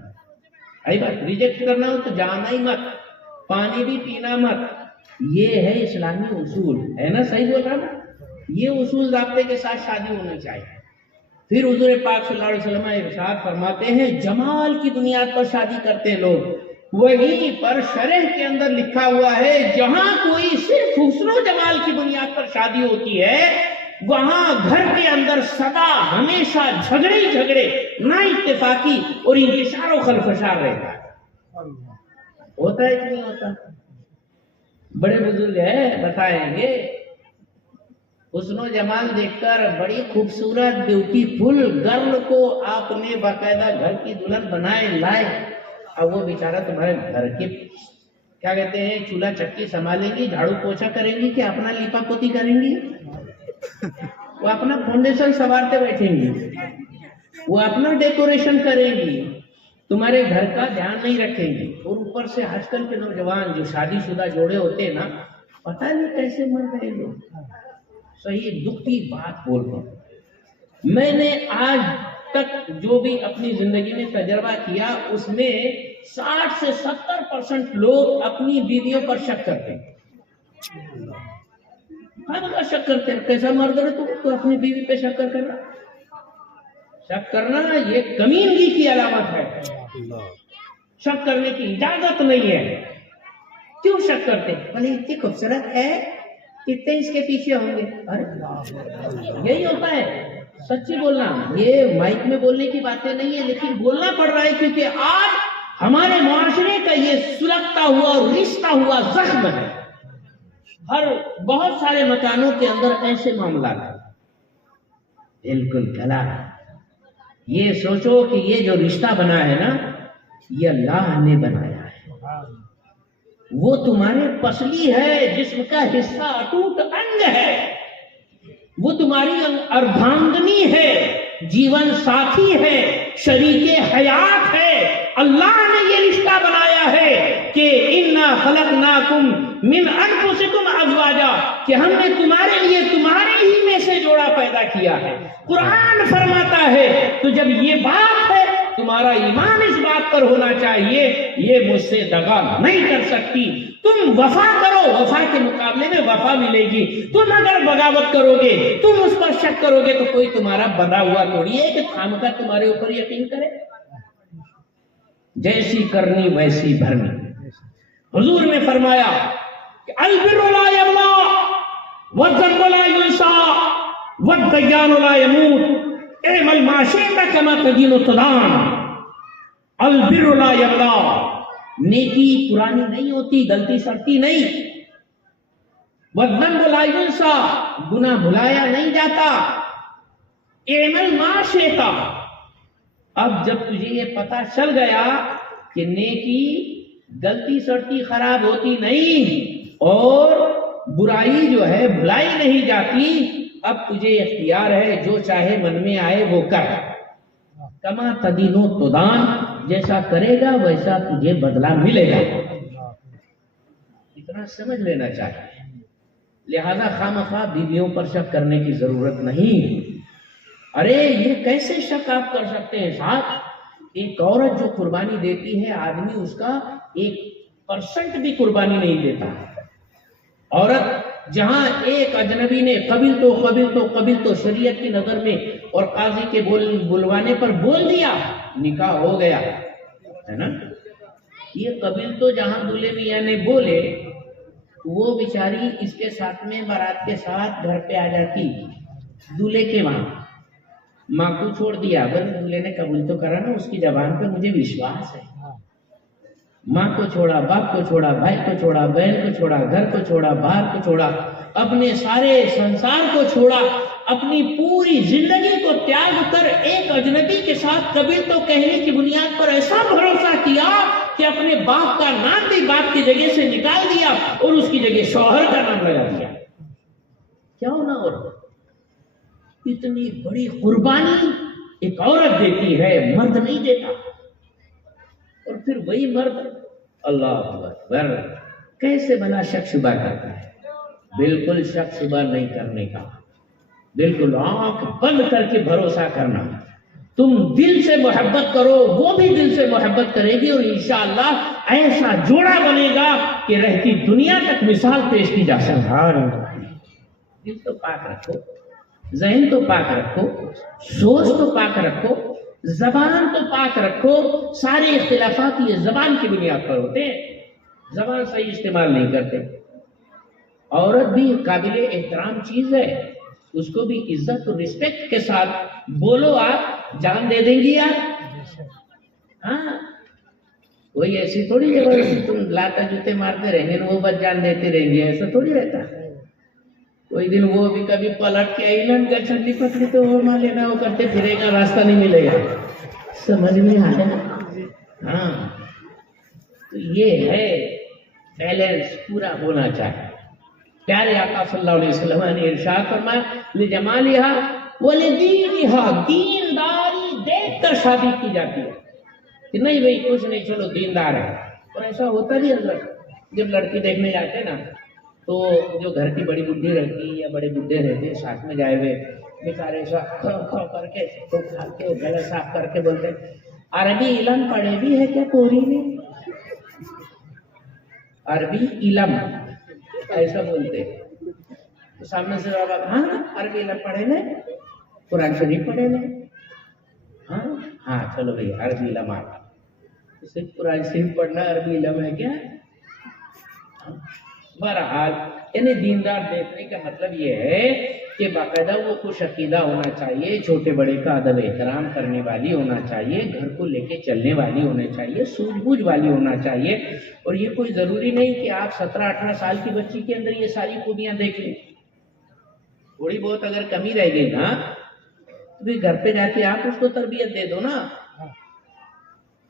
بات ریجیکٹ کرنا ہو تو جانا ہی مت, پانی بھی پینا مت. یہ ہے اسلامی اصول, ہے نا؟ صحیح بول رہا نا؟ یہ اصول ضابطے کے ساتھ شادی ہونی چاہیے. پھر حضور پاک صلی اللہ علیہ وسلم ارشاد فرماتے ہیں جمال کی بنیاد پر شادی کرتے ہیں لوگ. وہیں پر شرح کے اندر لکھا ہوا ہے جہاں کوئی صرف حسن و جمال کی بنیاد پر شادی ہوتی ہے وہاں گھر کے اندر سدا ہمیشہ جھگڑے ہی جھگڑے, نا اتفاقی اور انتشار و خلفشار رہتا ہے. ہوتا ہے کہ نہیں ہوتا؟ بڑے بزرگ ہیں بتائیں گے, حسن و جمال دیکھ کر بڑی خوبصورت بیوٹیفل گرل کو آپ نے باقاعدہ گھر کی دلہن بنائے لائے. اب وہ بیچارہ تمہارے گھر کے کیا کہتے ہیں چولہا چکی سنبھالیں گی, جھاڑو پوچھا کریں گی کہ اپنا لیپا پوتی کریں گی؟ وہ اپنا فاؤنڈیشن سنوارتے بیٹھیں گی, وہ اپنا ڈیکوریشن کریں گی, تمہارے گھر کا دھیان نہیں رکھیں گی. اور اوپر سے آج کل کے نوجوان جو شادی شدہ جوڑے ہوتے ہیں نا, پتہ نہیں کیسے مر رہے لوگ. صحیح دکھی بات بول رہا ہوں. میں نے آج تک جو بھی اپنی زندگی میں تجربہ کیا اس میں 60 سے 70% لوگ اپنی بیویوں پر شک کرتے ہیں. شک کرتے ہیں. کیسا مرد ہے تو اپنی بیوی پہ شک کرنا. شک کرنا یہ کمینگی کی علامت ہے. شک کرنے کی اجازت نہیں ہے. کیوں شک کرتے ہیں؟ بھلے اتنی خوبصورت ہے, کتنے اس کے پیچھے ہوں گے. ارے یہی ہوتا ہے. سچی بولنا, یہ مائک میں بولنے کی باتیں نہیں ہے لیکن بولنا پڑ رہا ہے کیونکہ آج ہمارے معاشرے کا یہ سلگتا ہوا اور رشتہ ہوا زخم ہے. ہر بہت سارے مکانوں کے اندر ایسے معاملات ہیں. بالکل غلط. یہ سوچو کہ یہ جو رشتہ بنا ہے نا یہ اللہ نے بنایا ہے. وہ تمہارے پسلی ہے, جسم کا حصہ, اٹوٹ انگ ہے. وہ تمہاری اردھانگنی ہے, جیون ساتھی ہے, شریک حیات ہے. اللہ نے یہ رشتہ بنایا ہے کہ انا خلقناکم من انفسکم ازواجا, کہ ہم نے تمہارے لیے تمہارے ہی میں سے جوڑا پیدا کیا ہے. قرآن فرماتا ہے تو جب یہ بات ہے تمہارا ایمان اس بات پر ہونا چاہیے یہ مجھ سے دغا نہیں کر سکتی. تم وفا کرو, وفا کے مقابلے میں وفا ملے گی. تم اگر بغاوت کرو گے, تم اس پر شک کرو گے تو کوئی تمہارا بندھا ہوا تھوڑی ہے کہ خامخواہ تمہارے اوپر یقین کرے. جیسی کرنی ویسی بھرنی. حضور نے فرمایا کہ البر لا یبلا والذنب لا ینسا والدیان لا یموت اعمل ما شئت کما تدین تدان. البر لا یبلا, نیکی پرانی نہیں ہوتی, غلطی سرتی نہیں. والذنب لا ینسا, گناہ بھلایا نہیں جاتا. اعمل ما شئت, اب جب تجھے یہ پتا چل گیا کہ نیکی غلطی سرتی خراب ہوتی نہیں اور برائی جو ہے بھلائی نہیں جاتی, اب تجھے اختیار ہے جو چاہے من میں آئے وہ کر. کما تدینو تدان, جیسا کرے گا ویسا تجھے بدلہ ملے گا. اتنا سمجھ لینا چاہیے. لہذا خامخواہ بیویوں پر شک کرنے کی ضرورت نہیں. ارے یہ کیسے شک آپ کر سکتے ہیں صاحب؟ ایک عورت جو قربانی دیتی ہے آدمی اس کا 1% بھی قربانی نہیں دیتا. عورت جہاں ایک اجنبی نے قبل تو شریعت کی نظر میں اور قاضی کے بلوانے پر بول دیا, نکاح ہو گیا ہے نا. یہ قبل تو جہاں دلہے میاں نے بولے وہ بیچاری اس کے ساتھ میں بارات کے ساتھ گھر پہ آ جاتی دلہے کے وہاں. ماں کو چھوڑ دیا, اگر دلہے نے قبول تو کرا نا, اس کی زبان پہ مجھے وشواس ہے. ماں کو چھوڑا, باپ کو چھوڑا, بھائی کو چھوڑا, بہن کو چھوڑا, گھر کو چھوڑا, باہر کو چھوڑا, اپنے سارے سنسار کو چھوڑا, اپنی پوری زندگی کو تیاگ کر ایک اجنبی کے ساتھ قبل تو کہنے کی بنیاد پر ایسا بھروسہ کیا کہ اپنے باپ کا نام بھی باپ کی جگہ سے نکال دیا اور اس کی جگہ شوہر کا نام لگا دیا. کیوں نہ؟ اور اتنی بڑی قربانی ایک عورت دیتی ہے, مرد نہیں دیتا. اور پھر وہی مرد اللہ اکبر کیسے بلا شک شبہ کرتا ہے. بالکل شک شبہ نہیں کرنے کا، بالکل آنکھ بند کر کے بھروسہ کرنا. تم دل سے محبت کرو، وہ بھی دل سے محبت کرے گی، اور انشاءاللہ ایسا جوڑا بنے گا کہ رہتی دنیا تک مثال پیش کی جا سکتی. سبحان اللہ. دل تو پاک رکھو، ذہن تو پاک رکھو، سوچ تو پاک رکھو، زبان تو پاک رکھو. سارے اختلافات یہ زبان کی بنیاد پر ہوتے ہیں، زبان صحیح استعمال نہیں کرتے. عورت بھی قابل احترام چیز ہے، اس کو بھی عزت اور رسپیکٹ کے ساتھ بولو. آپ جان دے دیں گی آپ؟ ہاں، کوئی ایسی تھوڑی ہے تم لاتا جوتے مارتے رہیں گے وہ بس جان دیتے رہیں گے، ایسا تھوڑی رہتا. کوئی دن وہ بھی کبھی پلٹ کے ایلن کا چھٹی پکڑی تو وہ مان لینا وہ کرتے پھرے گا، راستہ نہیں ملے گا. سمجھ میں آیا؟ ہاں، تو یہ ہے بیلنس پورا ہونا چاہیے. پیارے آقا صلی اللہ علیہ وسلم نے ارشاد فرمایا لجمالها ولدینها، دینداری دیکھ کر شادی کی جاتی ہے کہ نہیں بھئی کچھ نہیں چلو دیندار ہے. اور ایسا ہوتا بھی حضرت، جب لڑکی دیکھنے جاتے نا تو جو گھر کی بڑی بڈھی رہتی یا بڑے بڈھے رہتے ساتھ میں جائے ہوئے بیچارے کھو کر کے تو کھال کے گلا صاف کر کے بولتے عربی علم پڑھے بھی ہے کیا کوری نے؟ عربی علم ایسا بولتے. تو سامنے سے بابا ہاں عربی علم پڑھے لے، قرآن شریف پڑھے لے. ہاں ہاں چلو بھائی عربی علم آ گیا. صرف قرآن شریف پڑھنا عربی علم ہے کیا؟ بہرحال یعنی دیندار دیکھنے کا مطلب یہ ہے کہ باقاعدہ وہ خوش عقیدہ ہونا چاہیے، چھوٹے بڑے کا ادب احترام کرنے والی ہونا چاہیے، گھر کو لے کے چلنے والی ہونا چاہیے، سوجھ بوجھ والی ہونا چاہیے. اور یہ کوئی ضروری نہیں کہ آپ 17-18 سال کی بچی کے اندر یہ ساری خوبیاں دیکھ لیں. تھوڑی بہت اگر کمی رہ گئی نا تو گھر پہ جا کے آپ اس کو تربیت دے دو نا.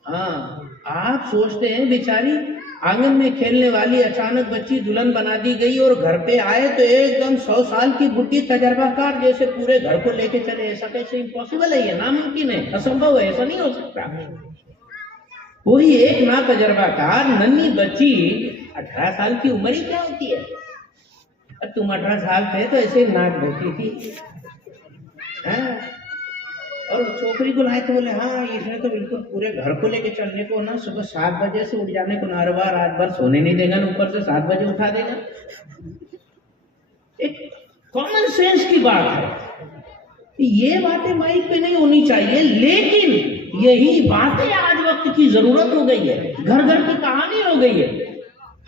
ہاں، آپ سوچتے ہیں بیچاری آنگن میں کھیلنے والی اچانک بچی دلہن بنا دی گئی اور گھر پہ آئے تو ایک دم 100 سال کی بڈھی تجربہ کار جیسے پورے گھر کو لے کے چلے. ایسا کیسے؟ امپاسبل ہے، یہ ناممکن ہے، اسمبھو ہے، ایسا نہیں ہو سکتا. کوئی ایک نا تجربہ کار ننھی بچی 18 سال کی عمر ہی کیا ہوتی ہے؟ تم 18 سال تھے تو ایسے ناک بھرتی تھی. اور چھوکری کو لائے تو بولے ہاں اس نے تو بالکل پورے گھر کو لے کے چلنے کو نا، صبح 7 بجے سے اٹھ جانے کو ناروا، رات بھر سونے نہیں دے گا، اوپر سے 7 بجے اٹھا دے گا. ایک کامن سینس کی بات ہے. یہ باتیں مائک پہ نہیں ہونی چاہیے، لیکن یہی باتیں آج وقت کی ضرورت ہو گئی ہے. گھر گھر کی کہانی ہو گئی ہے،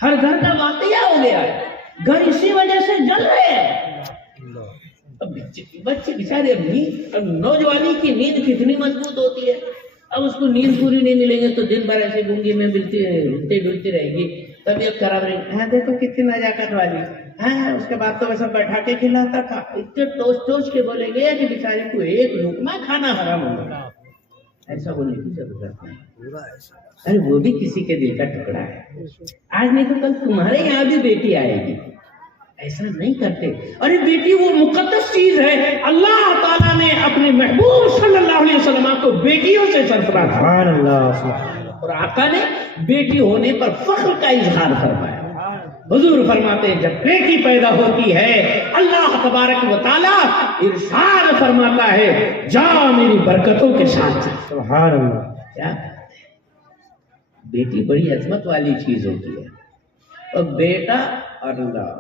ہر گھر کا واقعہ ہو گیا ہے. گھر اسی وجہ سے جل رہے ہیں. بچے بیچارے نوجوانی کی نیند کتنی مضبوط ہوتی ہے. اب اس کو نیند پوری نہیں ملیں گے تو دن بھر ایسے گونگی میں ہلتی ڈلتی رہے گی، طبیعت خراب رہے گی. ہاں دیکھو کتنی نزاکت والی. ہاں اس کے بعد تو ویسا بیٹھا کے کھلاتا تھا. اتنے ٹوچ کے بولیں گے کہ بیچارے کو ایک لقمہ کھانا حرام ہوگا. ایسا بولنے کی ضرورت نہیں. ارے وہ بھی کسی کے دل کا ٹکڑا ہے. آج نہیں تو کل تمہارے یہاں بھی بیٹی آئے گی. ایسا نہیں کرتے. ارے بیٹی وہ مقدس چیز ہے، اللہ تعالیٰ نے اپنے محبوب صلی اللہ علیہ وسلم کو بیٹیوں سے سرفراز کیا. سبحان اللہ. اور آقا نے بیٹی ہونے پر فخر کا اظہار فرمایا. حضور فرماتے ہیں جب بیٹی پیدا ہوتی ہے اللہ تبارک و تعالیٰ ارشاد فرماتا ہے جا میری برکتوں کے ساتھ. سبحان اللہ. کیا بیٹی بڑی عظمت والی چیز ہوتی ہے. اور بیٹا اللہ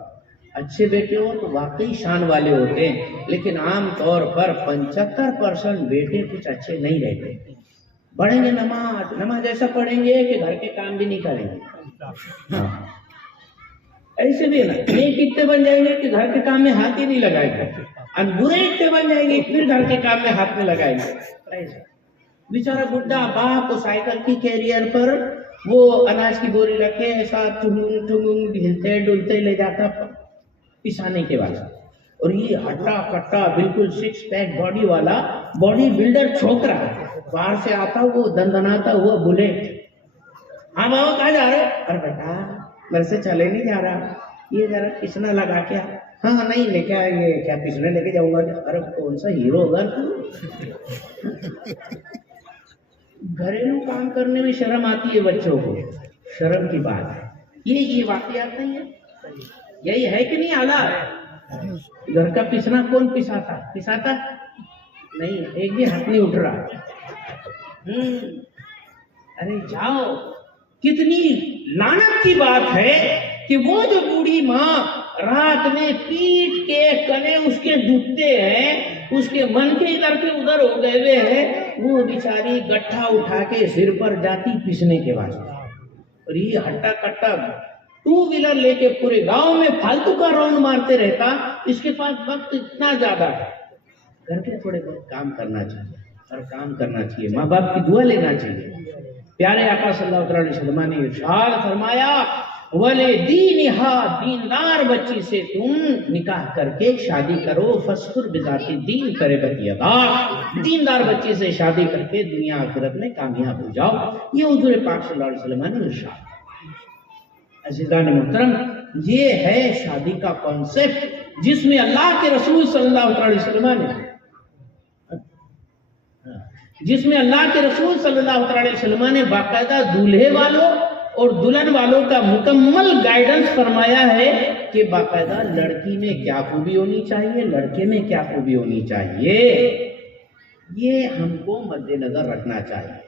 اچھے بیٹے ہو تو واقعی شان والے ہوتے ہیں، لیکن عام طور پر 75% بیٹے کچھ اچھے نہیں رہتے. پڑھیں گے نماز ایسا پڑھیں گے کہ گھر کے کام بھی نہیں کریں گے. ہاں ایسے بھی نا نیک اتنے بن جائیں گے کہ گھر کے کام میں ہاتھ ہی نہیں لگائیں گے. برے اتنے بن جائیں گے پھر گھر کے کام میں ہاتھ میں لگائیں گے. بیچارہ بڈھا باپ سائیکل کی کیریئر پر وہ اناج کی بوری رکھے ساتھ ہلتے ڈلتے لے جاتا پسانے کے بعد. اور یہ ہٹا کٹا بالکل 6 پیک باڈی والا باڈی بلڈر چھوکرا باہر سے آتا وہ دندناتا ہوا بلیٹ. ہاں بابا کہاں جا رہے؟ ارے بیٹا میرے سے چلے نہیں جا رہا، یہ ذرا پسنا لگا کیا. ہاں نہیں لے کے یہ کیا پسنے لے کے جاؤں گا. ارے کون سا ہیرو ہوگا تو. گھریلو کام کرنے میں شرم آتی ہے بچوں کو، شرم کی بات ہے. یہ واقعات نہیں ہے. یہی ہے کہ نہیں حالات؟ گھر کا پسنا کون پساتا نہیں، ایک بھی ہاتھ نہیں اٹھ رہا. ارے جاؤ. کتنی لعنت کی بات ہے کہ وہ جو بوڑھی ماں رات میں پیٹ کے کنے اس کے دکھتے ہیں، اس کے من کے ادھر کے ادھر ہو گئے ہوئے ہیں، وہ بیچاری گٹھا اٹھا کے سر پر جاتی پیسنے کے واسطے. اور یہ ہٹا کٹا 2 ویلر لے کے پورے گاؤں میں فالتو کا راؤنڈ مارتے رہتا. اس کے پاس وقت اتنا زیادہ ہے. گھر کے تھوڑے بہت کام کرنا چاہیے اور کام کرنا چاہیے، ماں باپ کی دعا لینا چاہیے. پیارے آقا صلی اللہ علیہ وسلم نے ارشاد فرمایا وَلِدِينِهَا، دیندار بچی سے تم نکاح کر کے شادی کرو. فَاسْفُرْ بِذَاتِ الدِّينِ قَرِبَتْ يَدَاكَ، دیندار بچی سے شادی کر کے دنیا آخرت میں کامیاب ہو جاؤ. یہ حضور پاک صلی اللہ علیہ وسلم نے ارشاد. عزیزان محترم، یہ ہے شادی کا کانسیپٹ جس میں اللہ کے رسول صلی اللہ علیہ وسلم نے صلی اللہ علیہ وسلم نے باقاعدہ دولہے والوں اور دلہن والوں کا مکمل گائیڈنس فرمایا ہے کہ باقاعدہ لڑکی میں کیا خوبی ہونی چاہیے، لڑکے میں کیا خوبی ہونی چاہیے. یہ ہم کو مد نظر رکھنا چاہیے.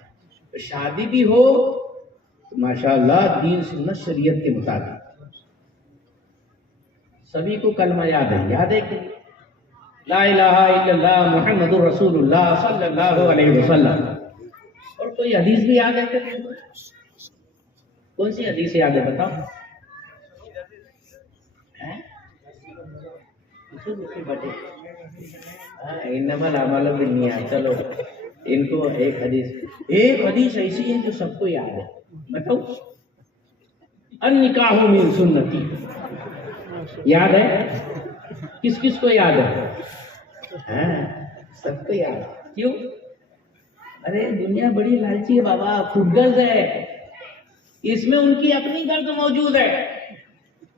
شادی بھی ہو ماشاءاللہ دین سنت شریعت کے مطابق. سبھی کو کلمہ یاد ہے کہ لا الہ الا اللہ محمد رسول اللہ صلی اللہ علیہ وسلم. اور کوئی حدیث بھی یاد ہے کہ کون سی حدیث یاد ہے بتاؤ؟ انما الاعمال بالنیات. چلو ان کو ایک حدیث ایسی ہے جو سب کو یاد ہے. بتاؤ. النکاح من سنتی. یاد ہے؟ کس کس کو یاد ہے؟ سب کو یاد ہے. کیوں؟ ارے دنیا بڑی لالچی ہے بابا، خود غرض ہے. اس میں ان کی اپنی غرض موجود ہے،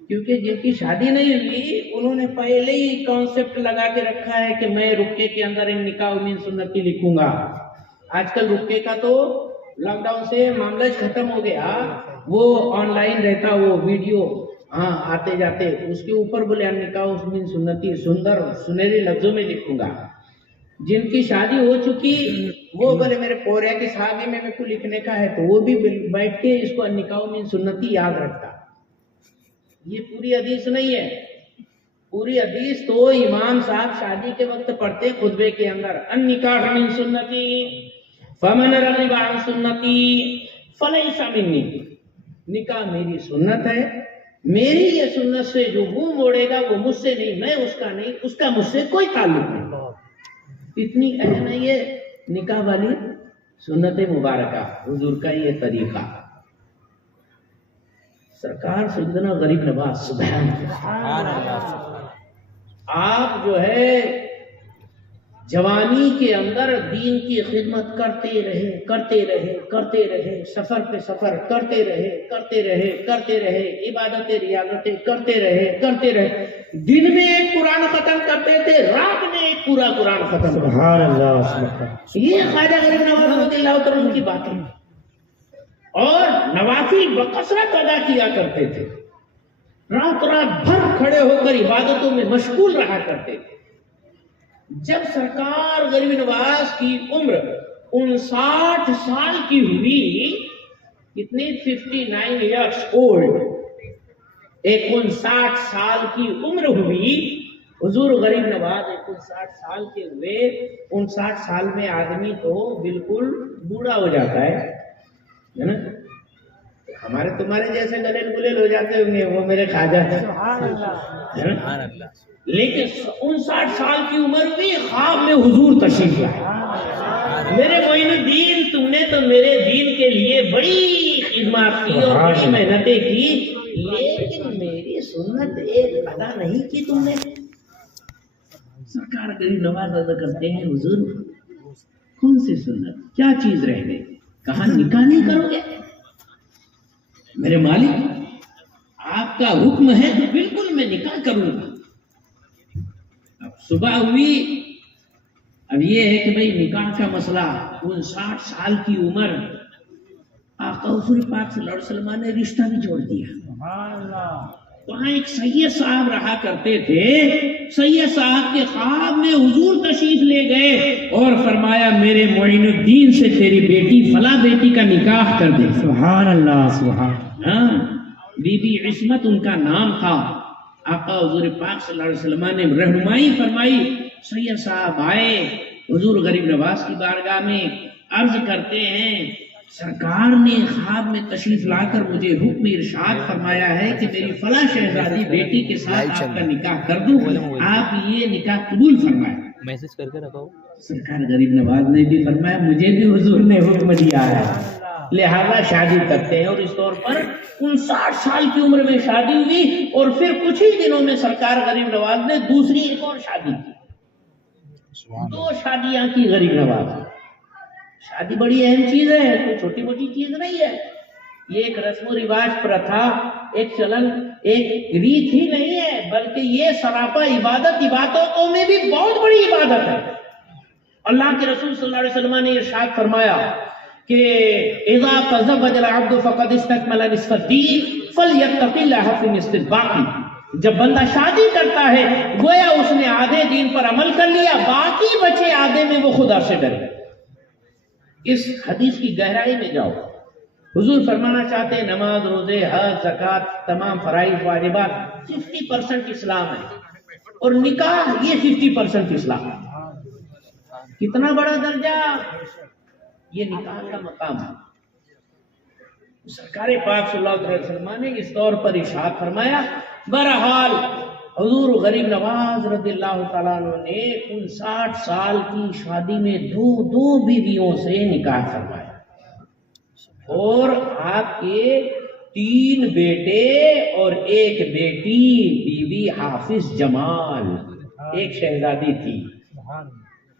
کیونکہ جن کی شادی نہیں ہوئی انہوں نے پہلے ہی کانسیپٹ لگا کے رکھا ہے کہ میں رکے کے اندر نکاح من سنتی لکھوں گا. آج کل رکے کا تو لاک ڈاؤن سے معاملہ ختم ہو گیا. وہ آن لائن رہتا، وہ ویڈیو آتے جاتے، اس کے اوپر بولے نکاح من سنتی سندر سنہرے لفظوں میں لکھوں گا. جن کی شادی ہو چکی وہ بولے میرے پوریا کی شادی میں میرے کو لکھنے کا ہے، تو وہ بھی بیٹھ کے اس کو نکاح من سنتی یاد رکھتا. یہ پوری حدیث نہیں ہے. پوری حدیث تو امام صاحب شادی کے وقت پڑھتے خطبے کے اندر النکاح من سنتی فمن رغب عن سنتی فلیس منی. نکاح میری سنت ہے، میری یہ سنت سے جو منہ موڑے گا وہ مجھ سے نہیں، میں اس کا نہیں، اس کا مجھ سے کوئی تعلق نہیں. اتنی اہم ہے یہ نکاح والی سنت مبارکہ، حضور کا یہ طریقہ. سرکار سیدنا غریب نواز سبحان اللہ، آپ جو ہے جوانی کے اندر دین کی خدمت کرتے رہے، سفر پہ سفر کرتے رہے، عبادتیں ریاضتیں کرتے رہے. دن میں ایک قرآن ختم کرتے تھے، رات میں ایک پورا قرآن ختم. سبحان اللہ. یہ خواجہ غریب نواز رضی اللہ عنہ کی بات ہے. اور نوافل بکثرت ادا کیا کرتے تھے، رات بھر کھڑے ہو کر عبادتوں میں مشغول رہا کرتے تھے. جب سرکار غریب نواز کی عمر 59 سال کی ہوئی، کتنی 59 ایئرس اولڈ، 59 سال کی عمر ہوئی. حضور غریب نواز 59 سال کے ہوئے. 59 سال میں آدمی تو بالکل بوڑھا ہو جاتا ہے نا. ہمارے تمہارے جیسے گلے گلے ہو جاتے ہوں گے، وہ میرے خواجہ ہیں. سبحان اللہ. لیکن 59 سال کی عمر میں خواب میں حضور تشریف لائے. میرے معین الدین، تم نے تو میرے دین کے لیے بڑی خدمات کی اور بڑی محنتیں کی، لیکن میری سنت ایک ادا نہیں کی تم نے. سرکار غریب نواز ادا کرتے ہیں حضور کون سی سنت، کیا چیز رہ گئی؟ کہاں نکاح نہیں کرو گے؟ میرے مالک آپ کا حکم ہے تو بالکل میں نکاح کروں گا. اب صبح ہوئی، اب یہ ہے کہ بھئی نکاح کا مسئلہ. 59 سال کی عمر، آقا حضور پاک صلی اللہ علیہ وسلم نے رشتہ بھی جوڑ دیا. وہاں ایک سید صاحب رہا کرتے تھے. سید صاحب کے خواب میں حضور تشریف لے گئے اور فرمایا میرے معین الدین سے تیری بیٹی فلاں بیٹی کا نکاح کر دے. سبحان اللہ سبحان. ہاں بی بی عصمت ان کا نام تھا. آقا حضور پاک صلی اللہ علیہ وسلم نے رہنمائی فرمائی. سید صاحب آئے حضور غریب نواز کی بارگاہ میں عرض کرتے ہیں سرکار نے خواب میں تشریف لا کر مجھے حکم ارشاد فرمایا ہے کہ میری فلاں شہزادی بیٹی کے ساتھ آپ کا نکاح کر دوں, آپ یہ نکاح قبول فرمائیں. میسج کر کے رکھو. سرکار غریب نواز نے بھی فرمایا مجھے بھی حضور نے حکم دیا ہے لہذا شادی کرتے ہیں. اور اس طور پر 59 سال کی عمر میں شادی ہوئی اور پھر کچھ ہی دنوں میں سرکار غریب نواز نے دوسری ایک اور شادی کی. 2 شادیاں کی غریب نواز. شادی بڑی اہم چیز ہے, کوئی چھوٹی موٹی چیز نہیں ہے. یہ ایک رسم و رواج پرتھا ایک چلن ایک ریت ہی نہیں ہے بلکہ یہ سراپا عبادت, عبادتوں میں بھی بہت بڑی عبادت ہے. اللہ کے رسول صلی اللہ علیہ وسلم نے ارشاد فرمایا کہ اذا تزوج العبد فقد استكمل نصف الدين فليتق الله في نصف الباقي. جب بندہ شادی کرتا ہے گویا اس نے آدھے دین پر عمل کر لیا, باقی بچے آدھے میں وہ خدا سے ڈرے. اس حدیث کی گہرائی میں جاؤ. حضور فرمانا چاہتے ہیں نماز روزے حج زکوٰۃ تمام فرائض واجبات 50% اسلام ہے اور نکاح یہ 50% اسلام ہے. کتنا بڑا درجہ یہ نکاح کا مقام ہے. سرکار پاک صلی اللہ علیہ وسلم نے اس طور پر ارشاد فرمایا. بہرحال حضور غریب نواز رضی اللہ تعالیٰ عنہ نے 59 سال کی شادی میں 2 بیویوں سے نکاح فرمایا اور آپ کے 3 بیٹے اور 1 بیٹی بی بی حافظ جمال. ایک شہزادی تھی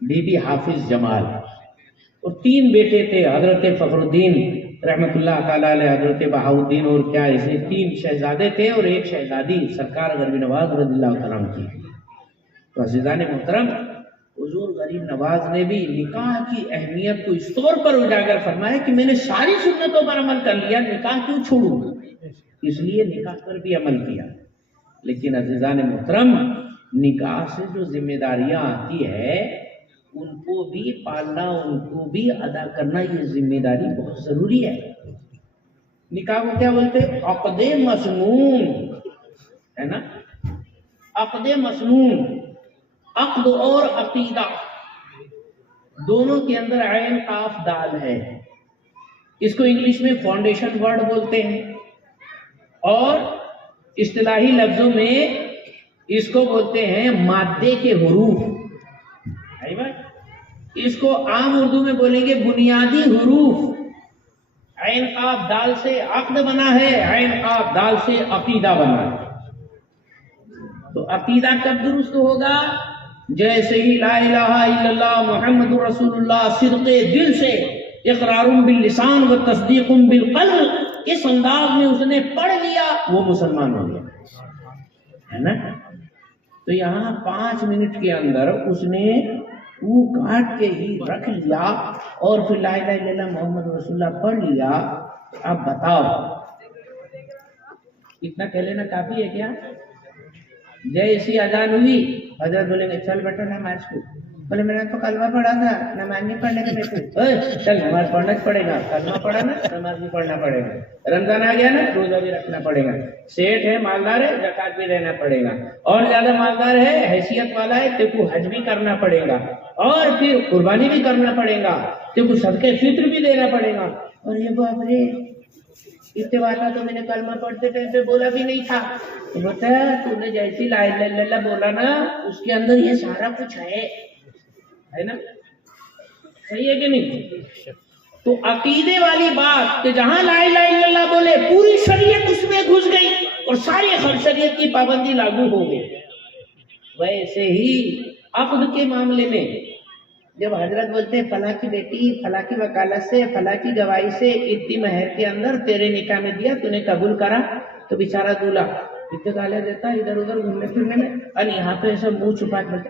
بی بی حافظ جمال اور 3 بیٹے تھے حضرت فخر الدین رحمت اللہ تعالیٰ علیہ, حضرت بہاؤدین اور کیا ایسے 3 شہزادے تھے اور 1 شہزادی سرکار غریب نواز رضی اللہ تعالیٰ عنہ کی. تو عزیزان محترم حضور غریب نواز نے بھی نکاح کی اہمیت کو اس طور پر اجاگر فرمایا کہ میں نے ساری سنتوں پر عمل کر لیا, نکاح کیوں چھوڑوں, اس لیے نکاح پر بھی عمل کیا. لیکن عزیزان محترم نکاح سے جو ذمہ داریاں آتی ہے ان کو بھی پالنا, ان کو بھی ادا کرنا, یہ ذمہ داری بہت ضروری ہے. نکاح کو کیا بولتے ہیں؟ عقد مسنون ہے نا, عقد مسنون. عقد اور عقیدہ دونوں کے اندر عین قاف دال ہے. اس کو انگلش میں فاؤنڈیشن ورڈ بولتے ہیں اور اصطلاحی لفظوں میں اس کو بولتے ہیں مادے کے حروف. اس کو عام اردو میں بولیں گے بنیادی حروف. عین قاف دال سے عقد بنا ہے, عین قاف دال سے عقیدہ بنا ہے. تو عقیدہ کب درست ہوگا؟ جیسے ہی لا الہ الا اللہ محمد رسول اللہ صدق دل سے اقرار باللسان و تصدیق بالقلب اس انداز میں اس نے پڑھ لیا وہ مسلمان ہو گیا ہے نا. تو یہاں 5 منٹ کے اندر اس نے وہ کاٹ کے ہی رکھ لیا اور پھر لا الہ الا اللہ محمد رسول اللہ پڑھ لیا. اب بتاؤ اتنا کہہ لینا کافی ہے کیا؟ جیسی اذان ہوئی حضرت بولیں گے چل بیٹا نماز کو. بولے میں نے تو کلمہ پڑھا تھا, نماز نہیں پڑھنے کا میرے کو. چل نماز پڑھنا پڑے گا, کلمہ پڑھا نا نماز بھی پڑھنا پڑے گا, رمضان آ گیا نا روزہ بھی رکھنا پڑے گا, سیٹ ہے مالدار ہے زکات بھی دینا پڑے گا, اور زیادہ مالدار ہے حیثیت والا ہے تو کو حج بھی کرنا پڑے گا, اور پھر قربانی بھی کرنا پڑے گا, تو کو صدقہ فطر بھی دینا پڑے گا. اور یہ باپ رے اتنے والا تو میں نے کلمہ پڑھتے ٹائم پہ بولا بھی نہیں تھا. تو بتا تو نے جیسی لا الہ الا اللہ بولا نا اس کے اندر یہ سارا کچھ ہے نا, صحیح ہے کہ نہیں؟ تو عقیدے والی بات کہ جہاں لا الہ الا اللہ بولے پوری شریعت اس میں گھس گئی اور ساری شریعت کی پابندی لاگو ہو گئی. ویسے ہی عقد کے معاملے میں جب حضرت بولتے ہیں فلاں کی بیٹی فلاں کی وکالت سے فلاں کی گواہی سے اتنی مہر کے اندر تیرے نکاح میں دیا, تو نے قبول کرا, تو بیچارہ دولہا اتنے گالے دیتا ادھر ادھر گھومنے پھرنے میں, اور یہاں پہ ایسا منہ چھپا کے بولتا